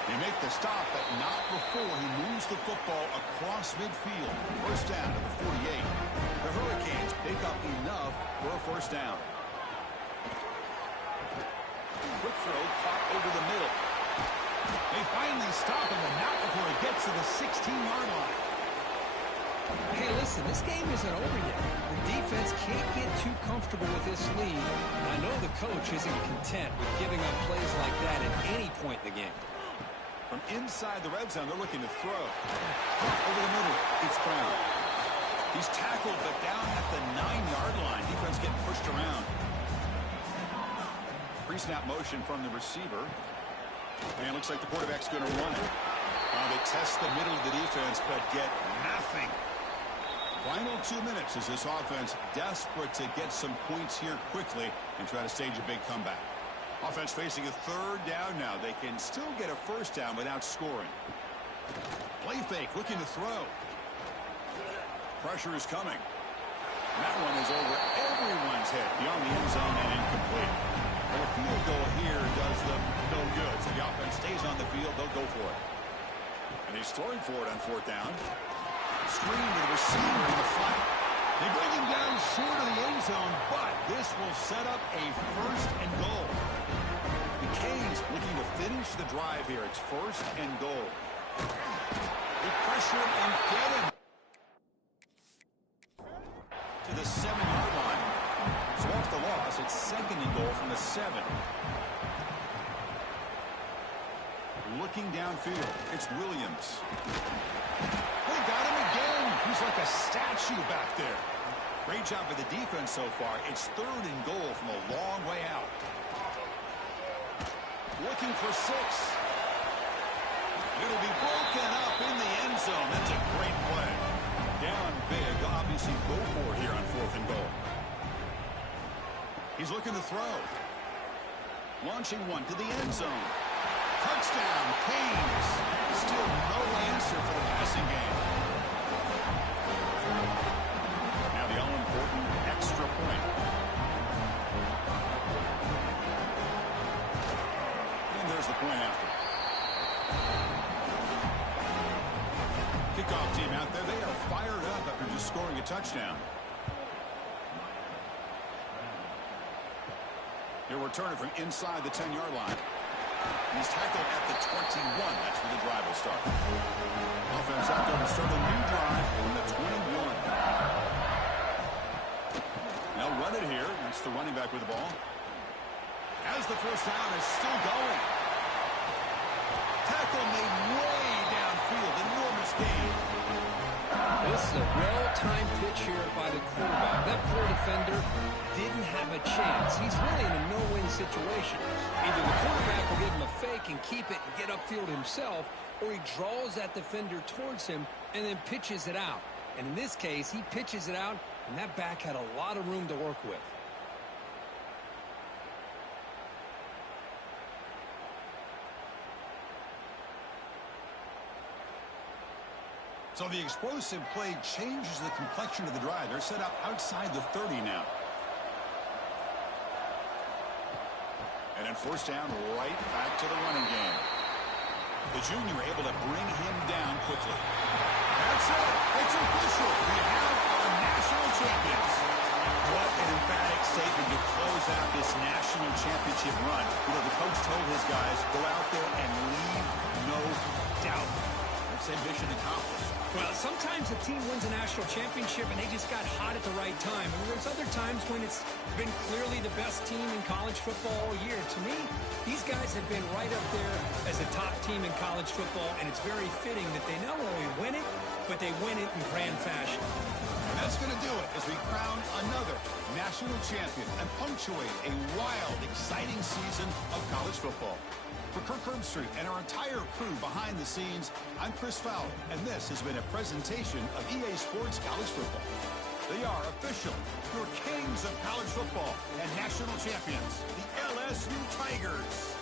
They make the stop, but not before he moves the football across midfield. First down to the 48. The Hurricanes pick up enough for a first down. Quick throw, caught over the middle. They finally stop him, and not before he gets to the 16-yard line. Hey, listen, this game isn't over yet. The defense can't get too comfortable with this lead. And I know the coach isn't content with giving up plays like that at any point in the game. From inside the red zone, they're looking to throw. Over the middle, it's Brown. He's tackled, but down at the 9-yard line. Defense getting pushed around. Pre-snap motion from the receiver. And it looks like the quarterback's going to run it. They test the middle of the defense, but get nothing. Final 2 minutes as this offense desperate to get some points here quickly and try to stage a big comeback. Offense facing a third down now. They can still get a first down without scoring. Play fake, looking to throw. Pressure is coming. And that one is over everyone's head beyond the end zone and incomplete. Well, a field goal here does them no good. So the offense stays on the field. They'll go for it. And he's throwing for it on fourth down. Screen to the receiver in the flat. They bring him down short of the end zone, but this will set up a first and goal. The Canes looking to finish the drive here. It's first and goal. They pressure him and get him to the 7-yard line. So off the loss, it's second and goal from the 7. Looking downfield, it's Williams. They got him again. He's like a statue back there. Great job by the defense so far. It's 3rd and goal from a long way out. Looking for 6. It'll be broken up in the end zone. That's a great play. Down big. Obviously go for it here on 4th and goal. He's looking to throw. Launching one to the end zone. Touchdown, Canes. Still no answer for the passing game. Now the all-important extra point. And there's the point after. Kickoff team out there. They are fired up after just scoring a touchdown. He'll return it from inside the 10-yard line. He's tackled at the 21. That's where the drive will start. Offense out there to start a new drive from the 21. They'll run it here. That's the running back with the ball. As the first down is still going. Tackle made way downfield. Enormous gain. This is a well-timed pitch here by the quarterback. That poor defender didn't have a chance. He's really in a no-win situation. Either the quarterback will give him a fake and keep it and get upfield himself, or he draws that defender towards him and then pitches it out. And in this case, he pitches it out, and that back had a lot of room to work with. So the explosive play changes the complexion of the drive. They're set up outside the 30 now. And then first down, right back to the running game. The junior able to bring him down quickly. That's it. It's official. We have our national champions. What an emphatic statement to close out this national championship run. You know, the coach told his guys, go out there and leave no doubt. That's a mission accomplished. Well, sometimes a team wins a national championship and they just got hot at the right time. And there's other times when it's been clearly the best team in college football all year. To me, these guys have been right up there as a top team in college football, and it's very fitting that they not only win it, but they win it in grand fashion. And that's going to do it as we crown another national champion and punctuate a wild, exciting season of college football. For Kirk Herbstreit and our entire crew behind the scenes, I'm Chris Fowler, and this has been a presentation of EA Sports College Football. They are official, your kings of college football and national champions, the LSU Tigers.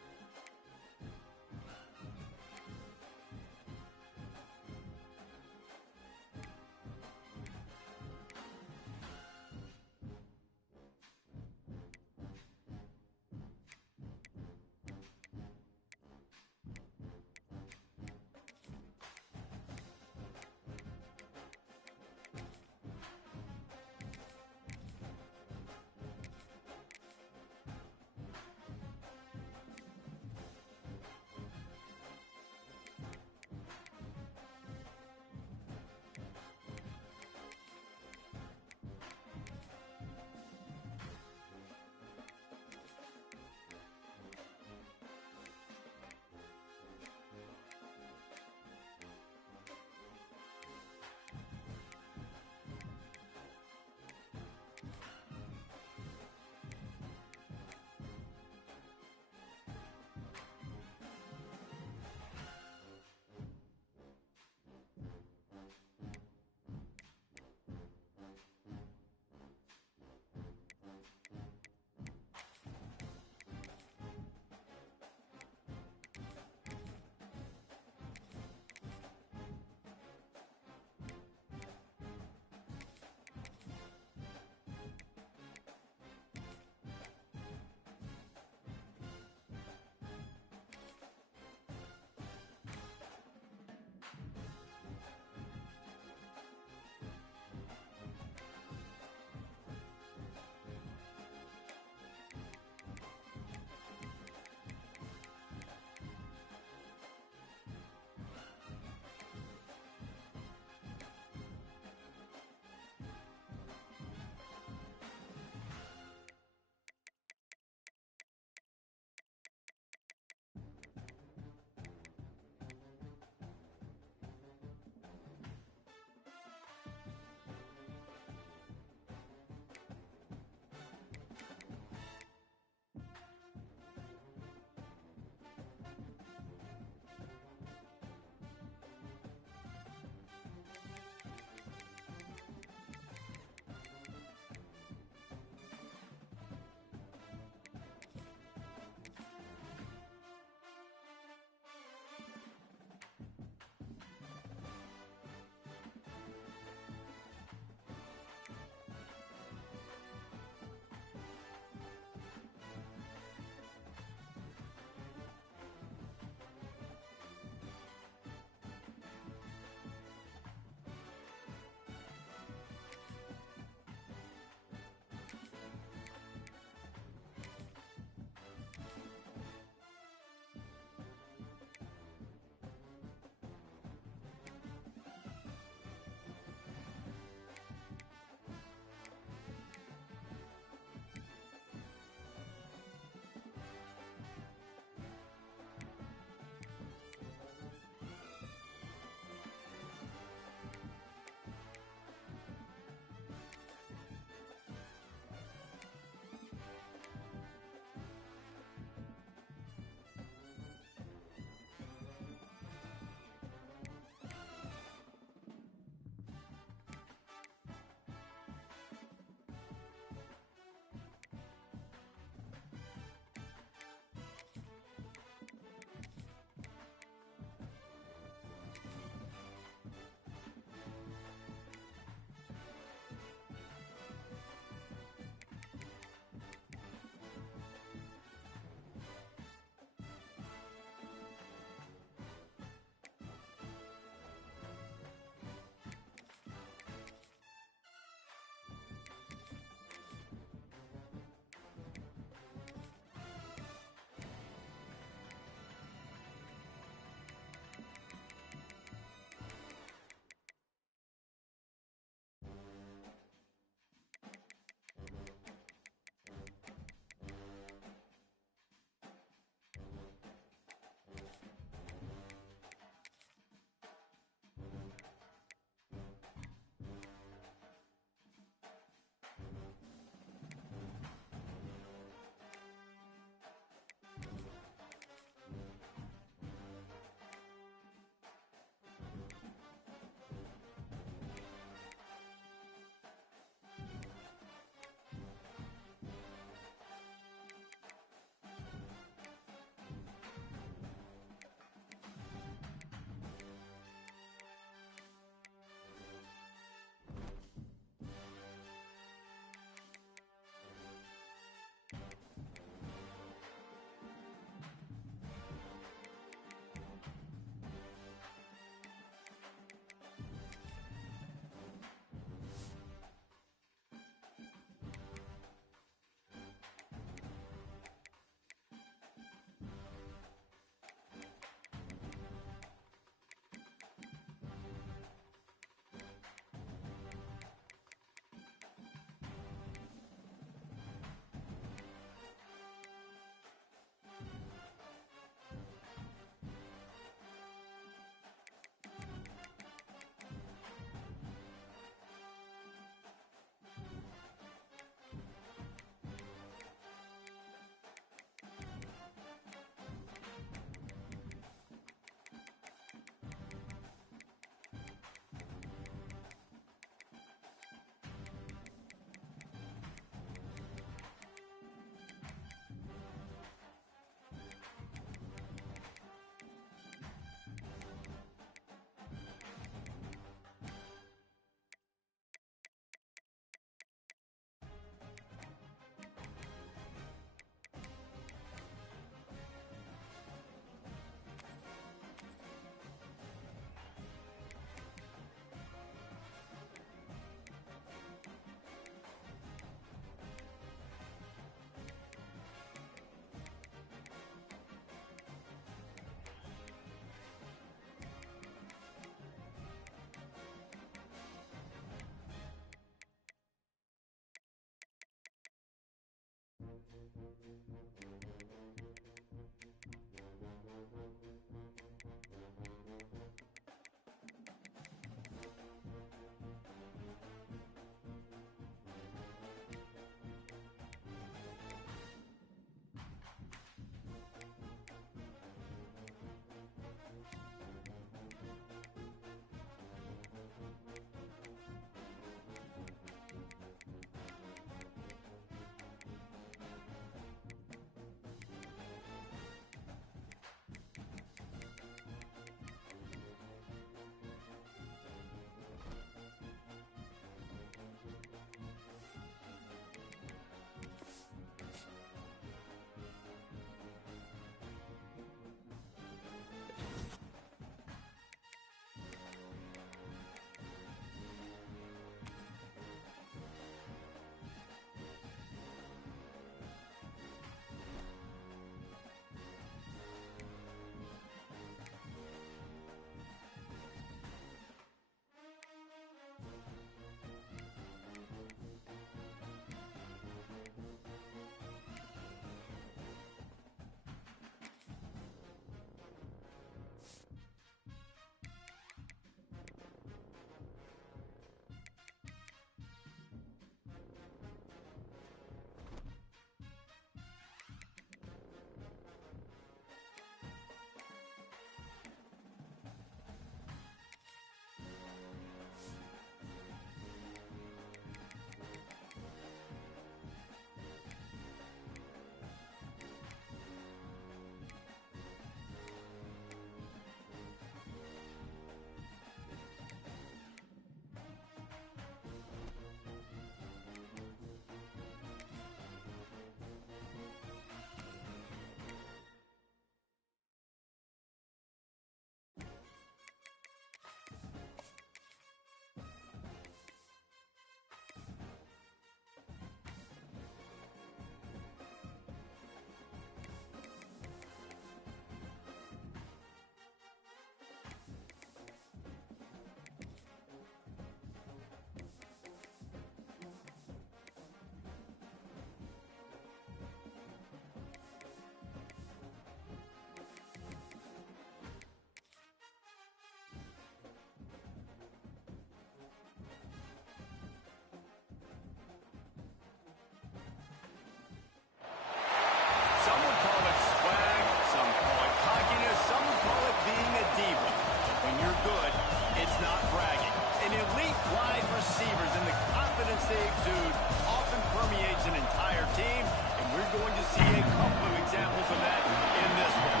receivers, and the confidence they exude often permeates an entire team, and we're going to see a couple of examples of that in this one.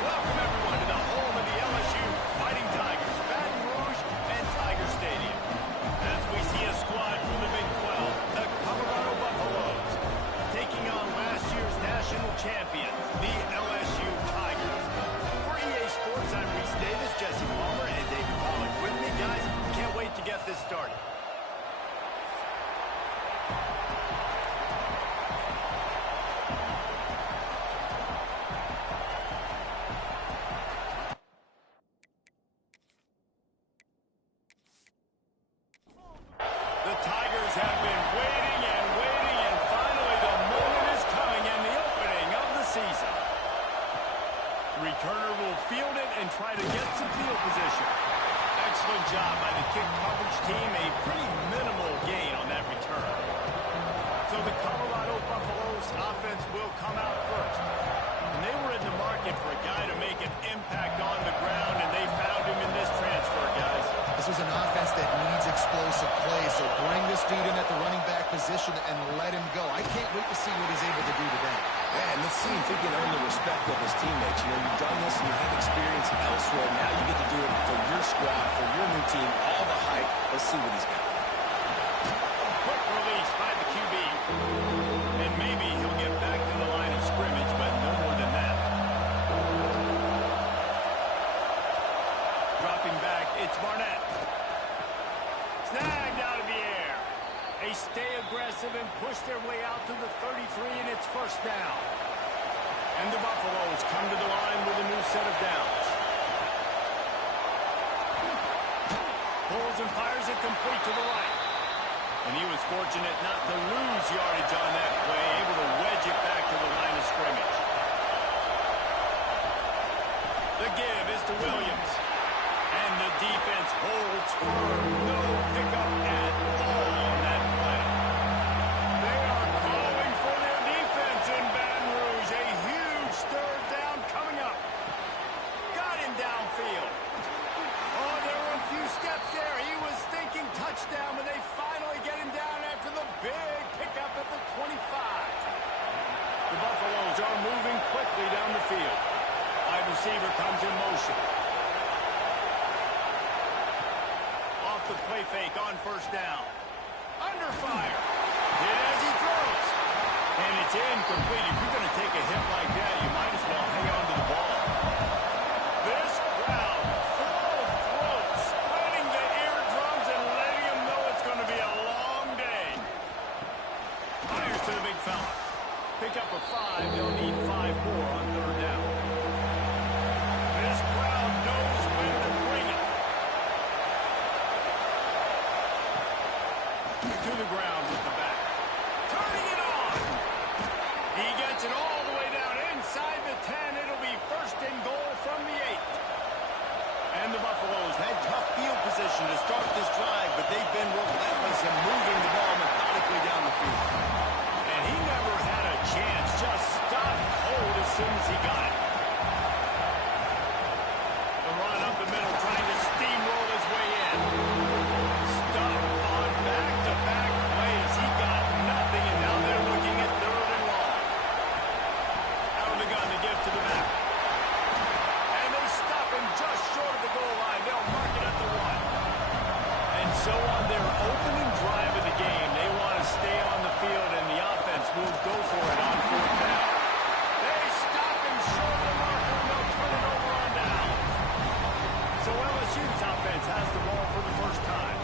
Welcome, everyone, to the home of the LSU Fighting Tigers, Baton Rouge and Tiger Stadium. As we see a squad from the Big 12, the Colorado Buffaloes, taking on last year's national champions, the LSU Tigers. For EA Sports, I'm Reese Davis, Jesse Palmer, and David Pollack with me, guys. Can't wait to get this started. The Tigers have been waiting and waiting, and finally the moment is coming in the opening of the season. Returner will field it and try to get some field position. Excellent job by the kick coverage team. A pretty minimal gain on that return. So the Colorado Buffaloes offense will come out first. And they were in the market for a guy to make an impact on the ground, and they found him in this transfer, guys. This was an offense that needs explosive play, so bring this dude in at the running back position and let him go. I can't wait to see what he's able to do today. Yeah, and let's see if he can earn the respect of his teammates. You know, you've done this and you have experience elsewhere. Now you get to do it for your squad, for your new team, all the hype. Let's see what he's got. Quick release by the QB. And maybe he'll get back to the line of scrimmage, but no more than that. Dropping back, it's Barnett. Snagged out of the air. They stay aggressive and push their way out to the 33, and it's first down. And the Buffaloes come to the line with a new set of downs. Pulls and fires it complete to the right. And he was fortunate not to lose yardage on that play, able to wedge it back to the line of scrimmage. The give is to Williams. And the defense holds firm. No pickup at all on that play. They are calling for their defense in Baton Rouge. A huge third down coming up. Got him downfield. Oh, there were a few steps there. He was thinking touchdown, but they finally get him down after the big pickup at the 25. The Buffaloes are moving quickly down the field. Wide receiver comes in motion. Off the play fake on first down. Under fire. Hit as he throws. And it's incomplete. If you're going to take a hit like that, you might as well hang on to the ball. This crowd full of throats, spreading the eardrums and letting them know it's going to be a long day. Fires to the big fella. Pick up a 5. They'll need 5 more on third down. This crowd knows when to bring it. To the ground with the back. Turning it on. He gets it all the way down inside the 10. It'll be first and goal from the 8. And the Buffaloes had tough field position to start this drive, but they've been relentless in moving the ball methodically down the field. And he never had a chance. Just stopped cold as soon as he got it. The run up the middle, trying to steamroll his way in. Stuffed on back-to-back plays. He got nothing, and now they're looking at third and long. Out of the gun, the give to the back. And they stop him just short of the goal line. They'll mark it at the 1. And so on their opening drive of the game, they want to stay on the field, and the offense will go for it on fourth down. They stop him short of the marker, and they'll turn it over on down. So LSU's offense has the ball for the first time.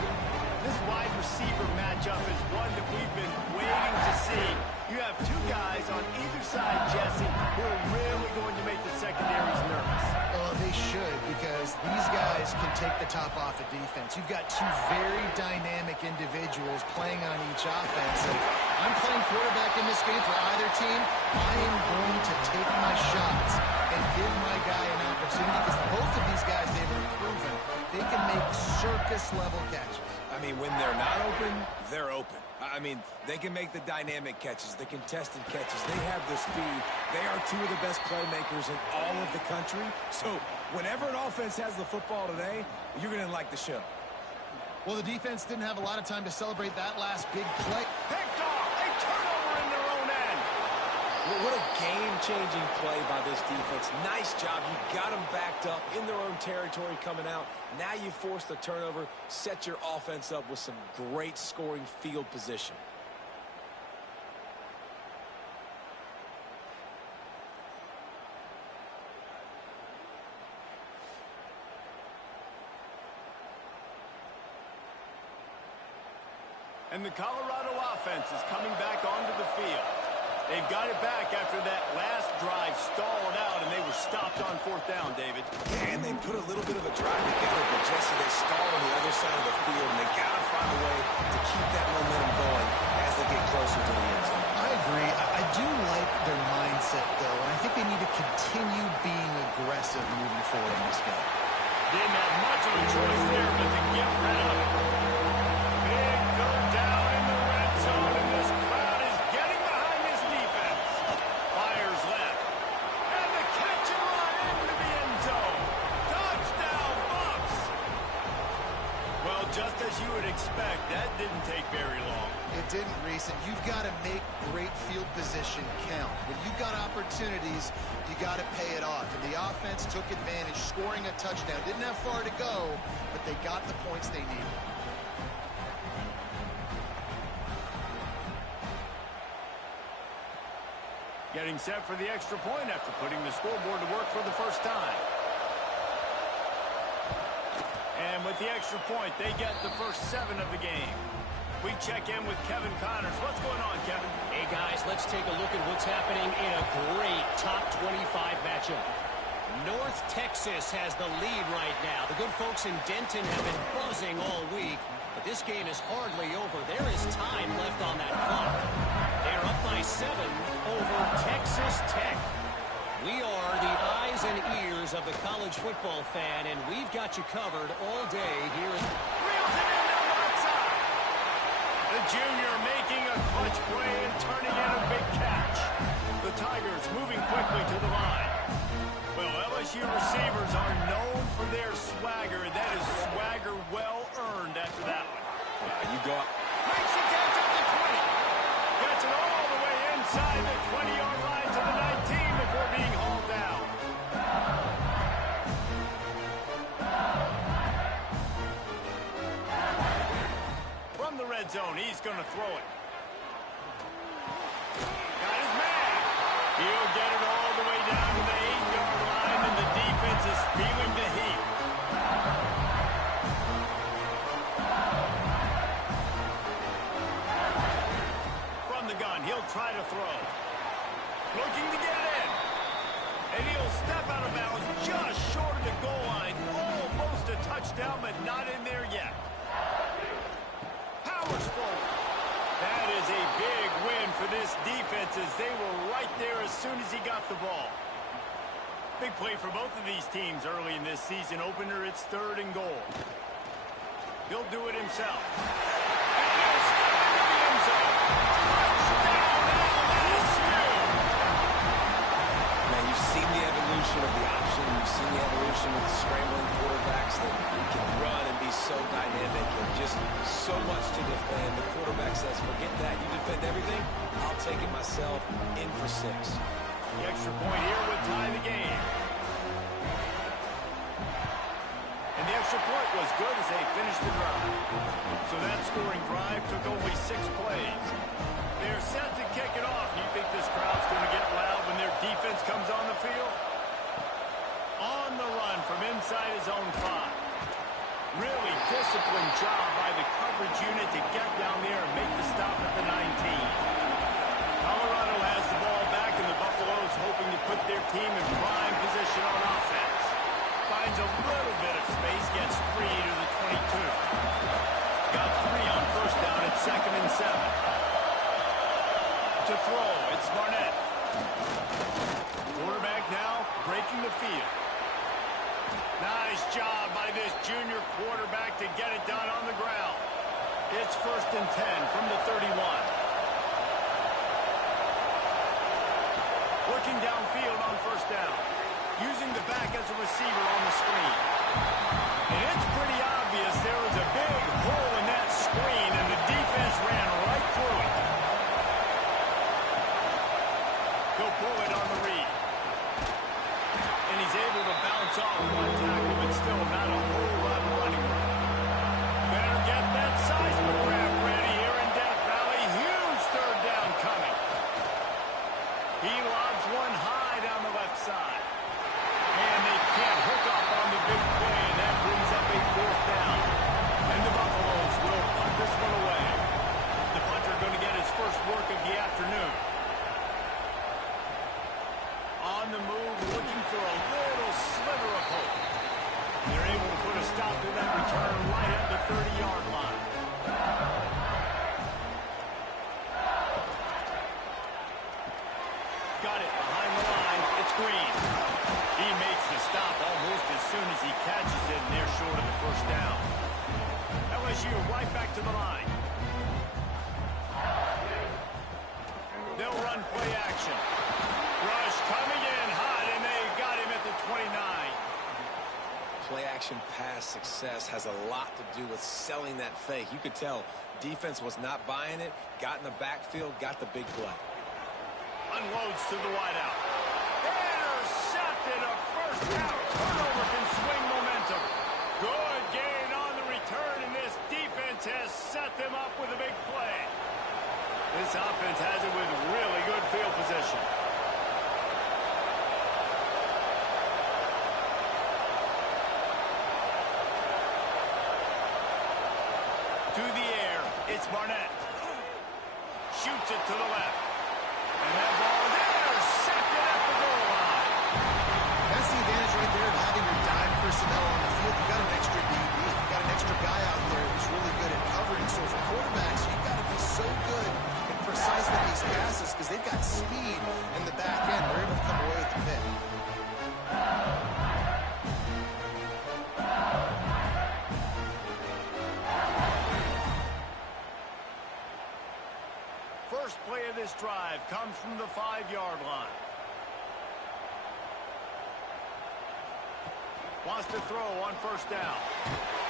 This wide receiver matchup is one that we've been waiting to see. You have two guys on either side, Jesse, who are really going to make the secondaries nervous. Oh, they should, because these guys can take the top off of defense. You've got two very dynamic individuals playing on each offense. And I'm playing quarterback in this game for either team. I am going to take my shots and give my guy an opportunity, because both of these guys, they've proven they can make circus-level catches. I mean, when they're not open, they're open. I mean, they can make the dynamic catches, the contested catches. They have the speed. They are two of the best playmakers in all of the country. So whenever an offense has the football today, you're going to like the show. Well, the defense didn't have a lot of time to celebrate that last big play. Picked off. A turnover in their own end. What a game-changing play by this defense. Nice job. You got them backed up in their own territory coming out. Now you force the turnover, set your offense up with some great scoring field position. And the Colorado offense is coming back onto the field. They've got it back after that last drive stalled out, and they were stopped on 4th down, David. Yeah, and they put a little bit of a drive together, but Jesse, they stalled on the other side of the field, and they got to find a way to keep that momentum going as they get closer to the end zone. I agree. I do like their mindset, though, and I think they need to continue being aggressive moving forward in this game. Didn't have much of a choice there, but to get rid of it. Big third down in the red zone, and this crowd is getting behind this defense. Fires left. And the catch and run into the end zone. Touchdown, Bucs! Well, just as you would expect, that didn't take very long. It didn't, Reese, and you've got to make great field position count. When you've got opportunities, you got to pay it off. And the offense took advantage, scoring a touchdown. Didn't have far to go, but they got the points they needed. Getting set for the extra point after putting the scoreboard to work for the first time. And with the extra point, they get the first 7 of the game. We check in with Kevin Connors. What's going on, Kevin? Hey, guys, let's take a look at what's happening in a great top 25 matchup. North Texas has the lead right now. The good folks in Denton have been buzzing all week, but this game is hardly over. There is time left on that clock. They're up by 7 over Texas Tech. We are the eyes and ears of the college football fan, and we've got you covered all day here. Reels it in down the right side. The junior making a clutch play and turning in a big catch. The Tigers moving quickly to the line. Well, LSU receivers are known for their swagger. That is swagger well earned after that one. You go up. Makes the catch at the 20. Gets it all the way inside the 20-yard line to the 19 before being hauled down. From the red zone, he's going to throw it. Got his man. He'll get it all the way down to the 8-yard line, and the defense is feeling the heat. From the gun, he'll try to throw. Looking to get in. And he'll step out of bounds just short of the goal line. Almost a touchdown, but not in there yet. Powers forward. That is a big win for this defense as they were right there as soon as he got the ball. Big play for both of these teams early in this season opener. It's 3rd and goal. He'll do it himself. And he'll step into the end zone. Touchdown, LSU! Now, you've seen the evolution of the option. You've seen the evolution of the scrambling quarterbacks that can run and be so dynamic and just so much to defend. The quarterback says, forget that. You defend everything, I'll take it myself. In for 6. The extra point here would tie the game. And the extra point was good as they finished the drive. So that scoring drive took only 6 plays. They're set to kick it off. Do you think this crowd's going to get loud when their defense comes on the field? On the run from inside his own 5. Really disciplined job by the coverage unit to get down there and make the stop at the 19. Colorado has the ball back, and the Buffaloes hoping to put their team in prime position on offense. Finds a little bit of space, gets free to the 22. Got 3 on first down at 2nd and 7. To throw, it's Barnett. Quarterback now breaking the field. Nice job by this junior quarterback to get it done on the ground. It's 1st and 10 from the 31. Working downfield on first down. Using the back as a receiver on the screen. And it's pretty obvious there was a big hole to the line. They'll run play action. Rush coming in hot, and they got him at the 29. Play action pass success has a lot to do with selling that fake. You could tell defense was not buying it, got in the backfield, got the big play. Unloads to the wideout. Intercepted, a first down. Turnover can swing momentum. Good gain on the return, and this defense has set them up with a big play. This offense has it with really good field position. To the air, it's Barnett. Shoots it to the left. And that ball is intercepted at the goal line. That's the advantage right there of having your dime personnel on the field. You've got an extra DB. You've got an extra guy out there who's really good at covering. So for quarterbacks, you've got to be so good and precise with these passes because they've got speed in the back end. They're able to come away with the pick. First play of this drive comes from the 5-yard line. Wants to throw on first down.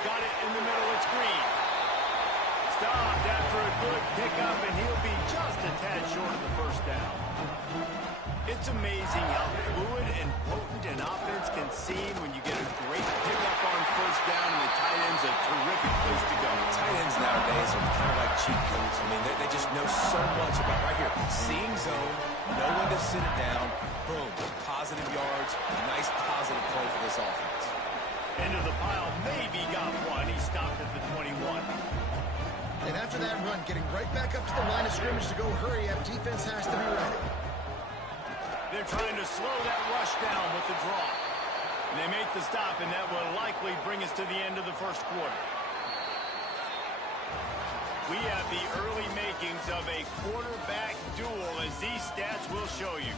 Got it in the middle. It's Green. Stopped after a good pickup, and he'll be just a tad short of the first down. It's amazing how fluid and potent an offense can seem when you get a great pickup on first down, and the tight end's a terrific place to go. Tight ends nowadays are kind of like cheat codes. I mean, they just know so much about right here. Seeing zone, know when to sit it down, boom, positive yards, nice positive play for this offense. Into the pile, maybe got one. He stopped at the 21. And after that run, getting right back up to the line of scrimmage to go hurry up, defense has to be ready. They're trying to slow that rush down with the draw. And they make the stop, and that will likely bring us to the end of the first quarter. We have the early makings of a quarterback duel, as these stats will show you.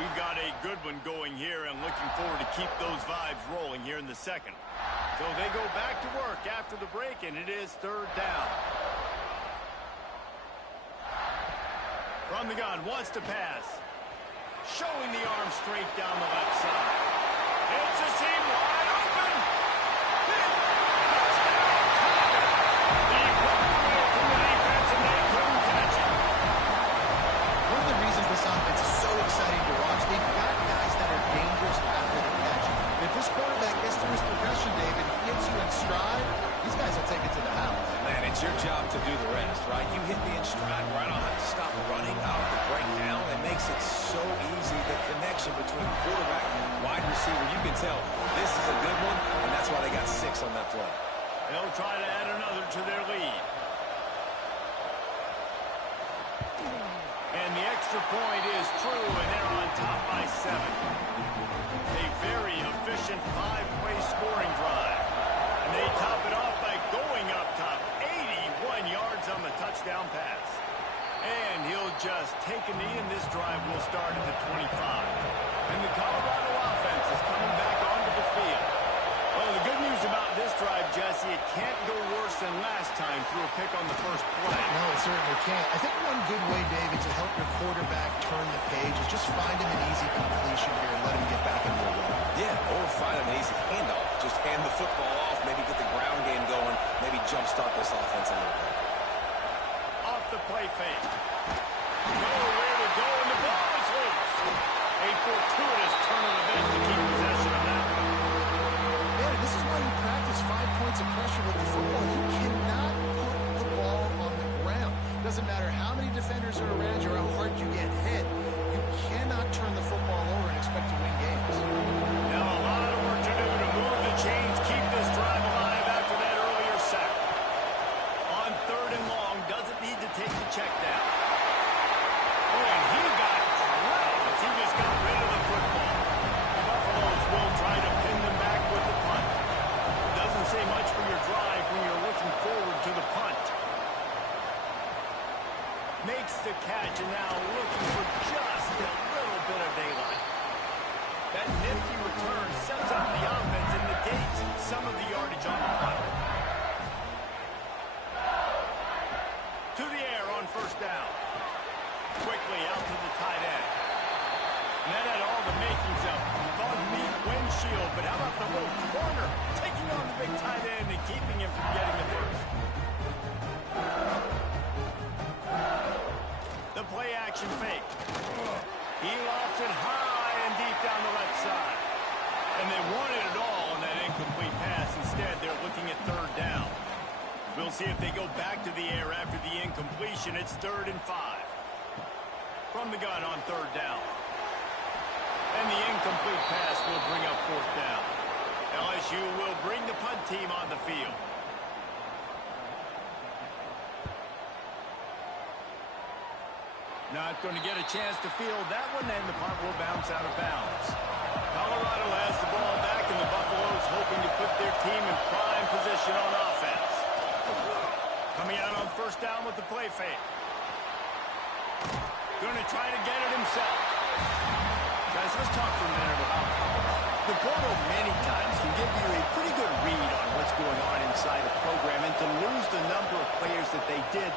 We've got a good one going here, and looking forward to keep those vibes rolling here in the second. So they go back to work after the break, and it is third down. From the gun, wants to pass. Showing the arm straight down the left side. It's a seam wide open. Touchdown, Tiger. He broke away from the defense, and they couldn't catch it. One of the reasons this offense is so exciting to watch, they've got guys that are dangerous after the catch. And if this quarterback gets through his progression, David, he gets you in stride, these guys will take it to the house. Man, it's your job to do the rest, right? You hit me in stride right on how to stop running out of the breakdown. It makes it so easy, the connection between quarterback and wide receiver. You can tell this is a good one, and that's why they got 6 on that play. They'll try to add another to their lead. And the extra point is true, and they're on top by 7. A very efficient 5-play scoring drive. And they top it off by going up top. 81 yards on the touchdown pass. And he'll just take a knee, and this drive will start at the 25. And the Colorado offense is coming back onto the field. Well, the good news about this drive, Jesse, it can't go worse than last time through a pick on the first play. No, it certainly can't. I think one good way, David, to help your quarterback turn the page is just find him an easy completion here and let him get back into the run. Yeah, or find an easy handoff. Just hand the football off, maybe get the ground game going, maybe jumpstart this offense a little bit. Off the play fake. Nowhere to go, and the ball is loose. A fortuitous turn of events to keep possession of that one. Yeah, this is why you practice 5 points of pressure with the football. You cannot put the ball on the ground. Doesn't matter how many defenders are around you or how hard you get hit. You cannot turn the football over and expect to win games. Now a lot of work to do to move the chains, keep this drive alive after that earlier sack. On third and long, doesn't need to take the check down. Oh, and he got drilled as he just got rid of the football. The Buffaloes will try to pin them back with the punt. Doesn't say much for your drive when you're looking forward to the punt. Made makes the catch and now looking for just a little bit of daylight. That nifty return sets up the offense and negates some of the yardage on the play. To the air on first down. Quickly out to the tight end. And that had all the makings of bug meat windshield, but how about the little corner taking on the big tight end and keeping him from getting the first? The play action fake. He lost it high and deep down the left side. And they wanted it all on that incomplete pass. Instead, they're looking at third down. We'll see if they go back to the air after the incompletion. It's 3rd and 5. From the gun on third down. And the incomplete pass will bring up 4th down. LSU will bring the punt team on the field. Not going to get a chance to field that one, and the punt will bounce out of bounds. Colorado has the ball back, and the Buffaloes hoping to put their team in prime position on offense. Coming out on first down with the play fake. Going to try to get it himself. Guys, let's talk for a minute about Colorado. The portal many times can give you a pretty good read on what's going on inside a program, and to lose the number of players that they did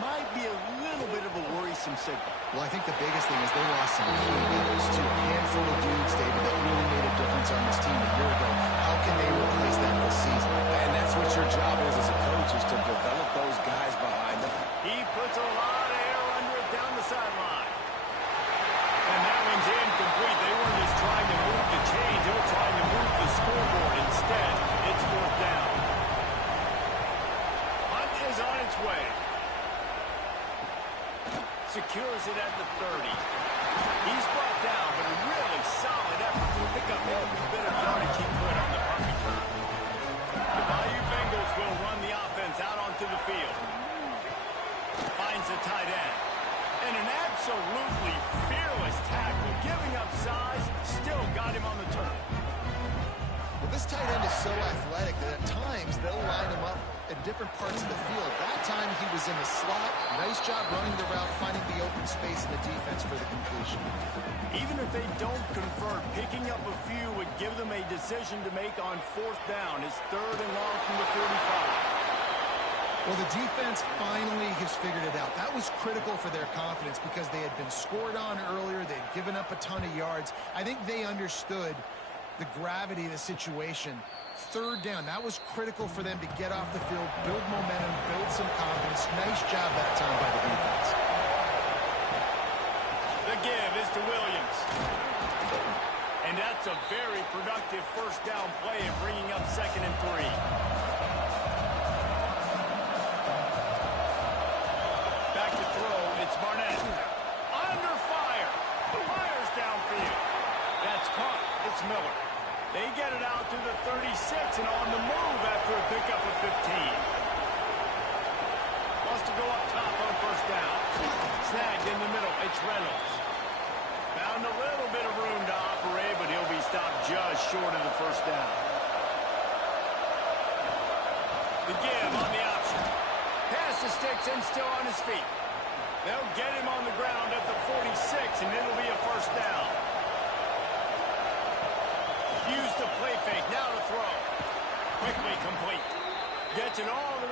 might be a little bit of a worrisome signal. Well, I think the biggest thing is they lost some key guys, too. A handful of dudes, David, that really made a difference on this team a year ago. How can they replace that this season? And that's what your job is as a coach, is to develop those guys behind them. He puts a lot of air under it down the sideline. And that one's incomplete. They weren't just trying to move the chains. They were trying to move the scoreboard. Instead, it's 4th down. Hunt is on its way. Secures it at the 30. He's brought down, but a really solid effort to pick up every bit of yardage he could on the punt return. The Bayou Bengals will run the offense out onto the field. Finds the tight end. And an absolutely fearless tackle, giving up size, still got him on the turn. Well, this tight end is so athletic that at times they'll line him up in different parts of the field. That time he was in the slot. Nice job running the route, finding the open space in the defense for the completion. Even if they don't convert, picking up a few would give them a decision to make on 4th down. It's 3rd and long from the 45. Well, the defense finally has figured it out. That was critical for their confidence because they had been scored on earlier. They'd given up a ton of yards. I think they understood the gravity of the situation. 3rd down, that was critical for them to get off the field, build momentum, build some confidence. Nice job that time by the defense. The give is to Williams. And that's a very productive first down play of bringing up 2nd and 3. Back to throw, it's Barnett. Under fire. Fires downfield. That's caught. It's Miller. They get it out to the 36 and on the move after a pickup of 15. Wants to go up top on first down. Snagged in the middle. It's Reynolds. Found a little bit of room to operate, but he'll be stopped just short of the first down. The give on the option. Pass the sticks and still on his feet. They'll get him on the ground at the 46, and it'll be a first down. Use the play fake, now to throw. Quickly complete. Gets it all the way.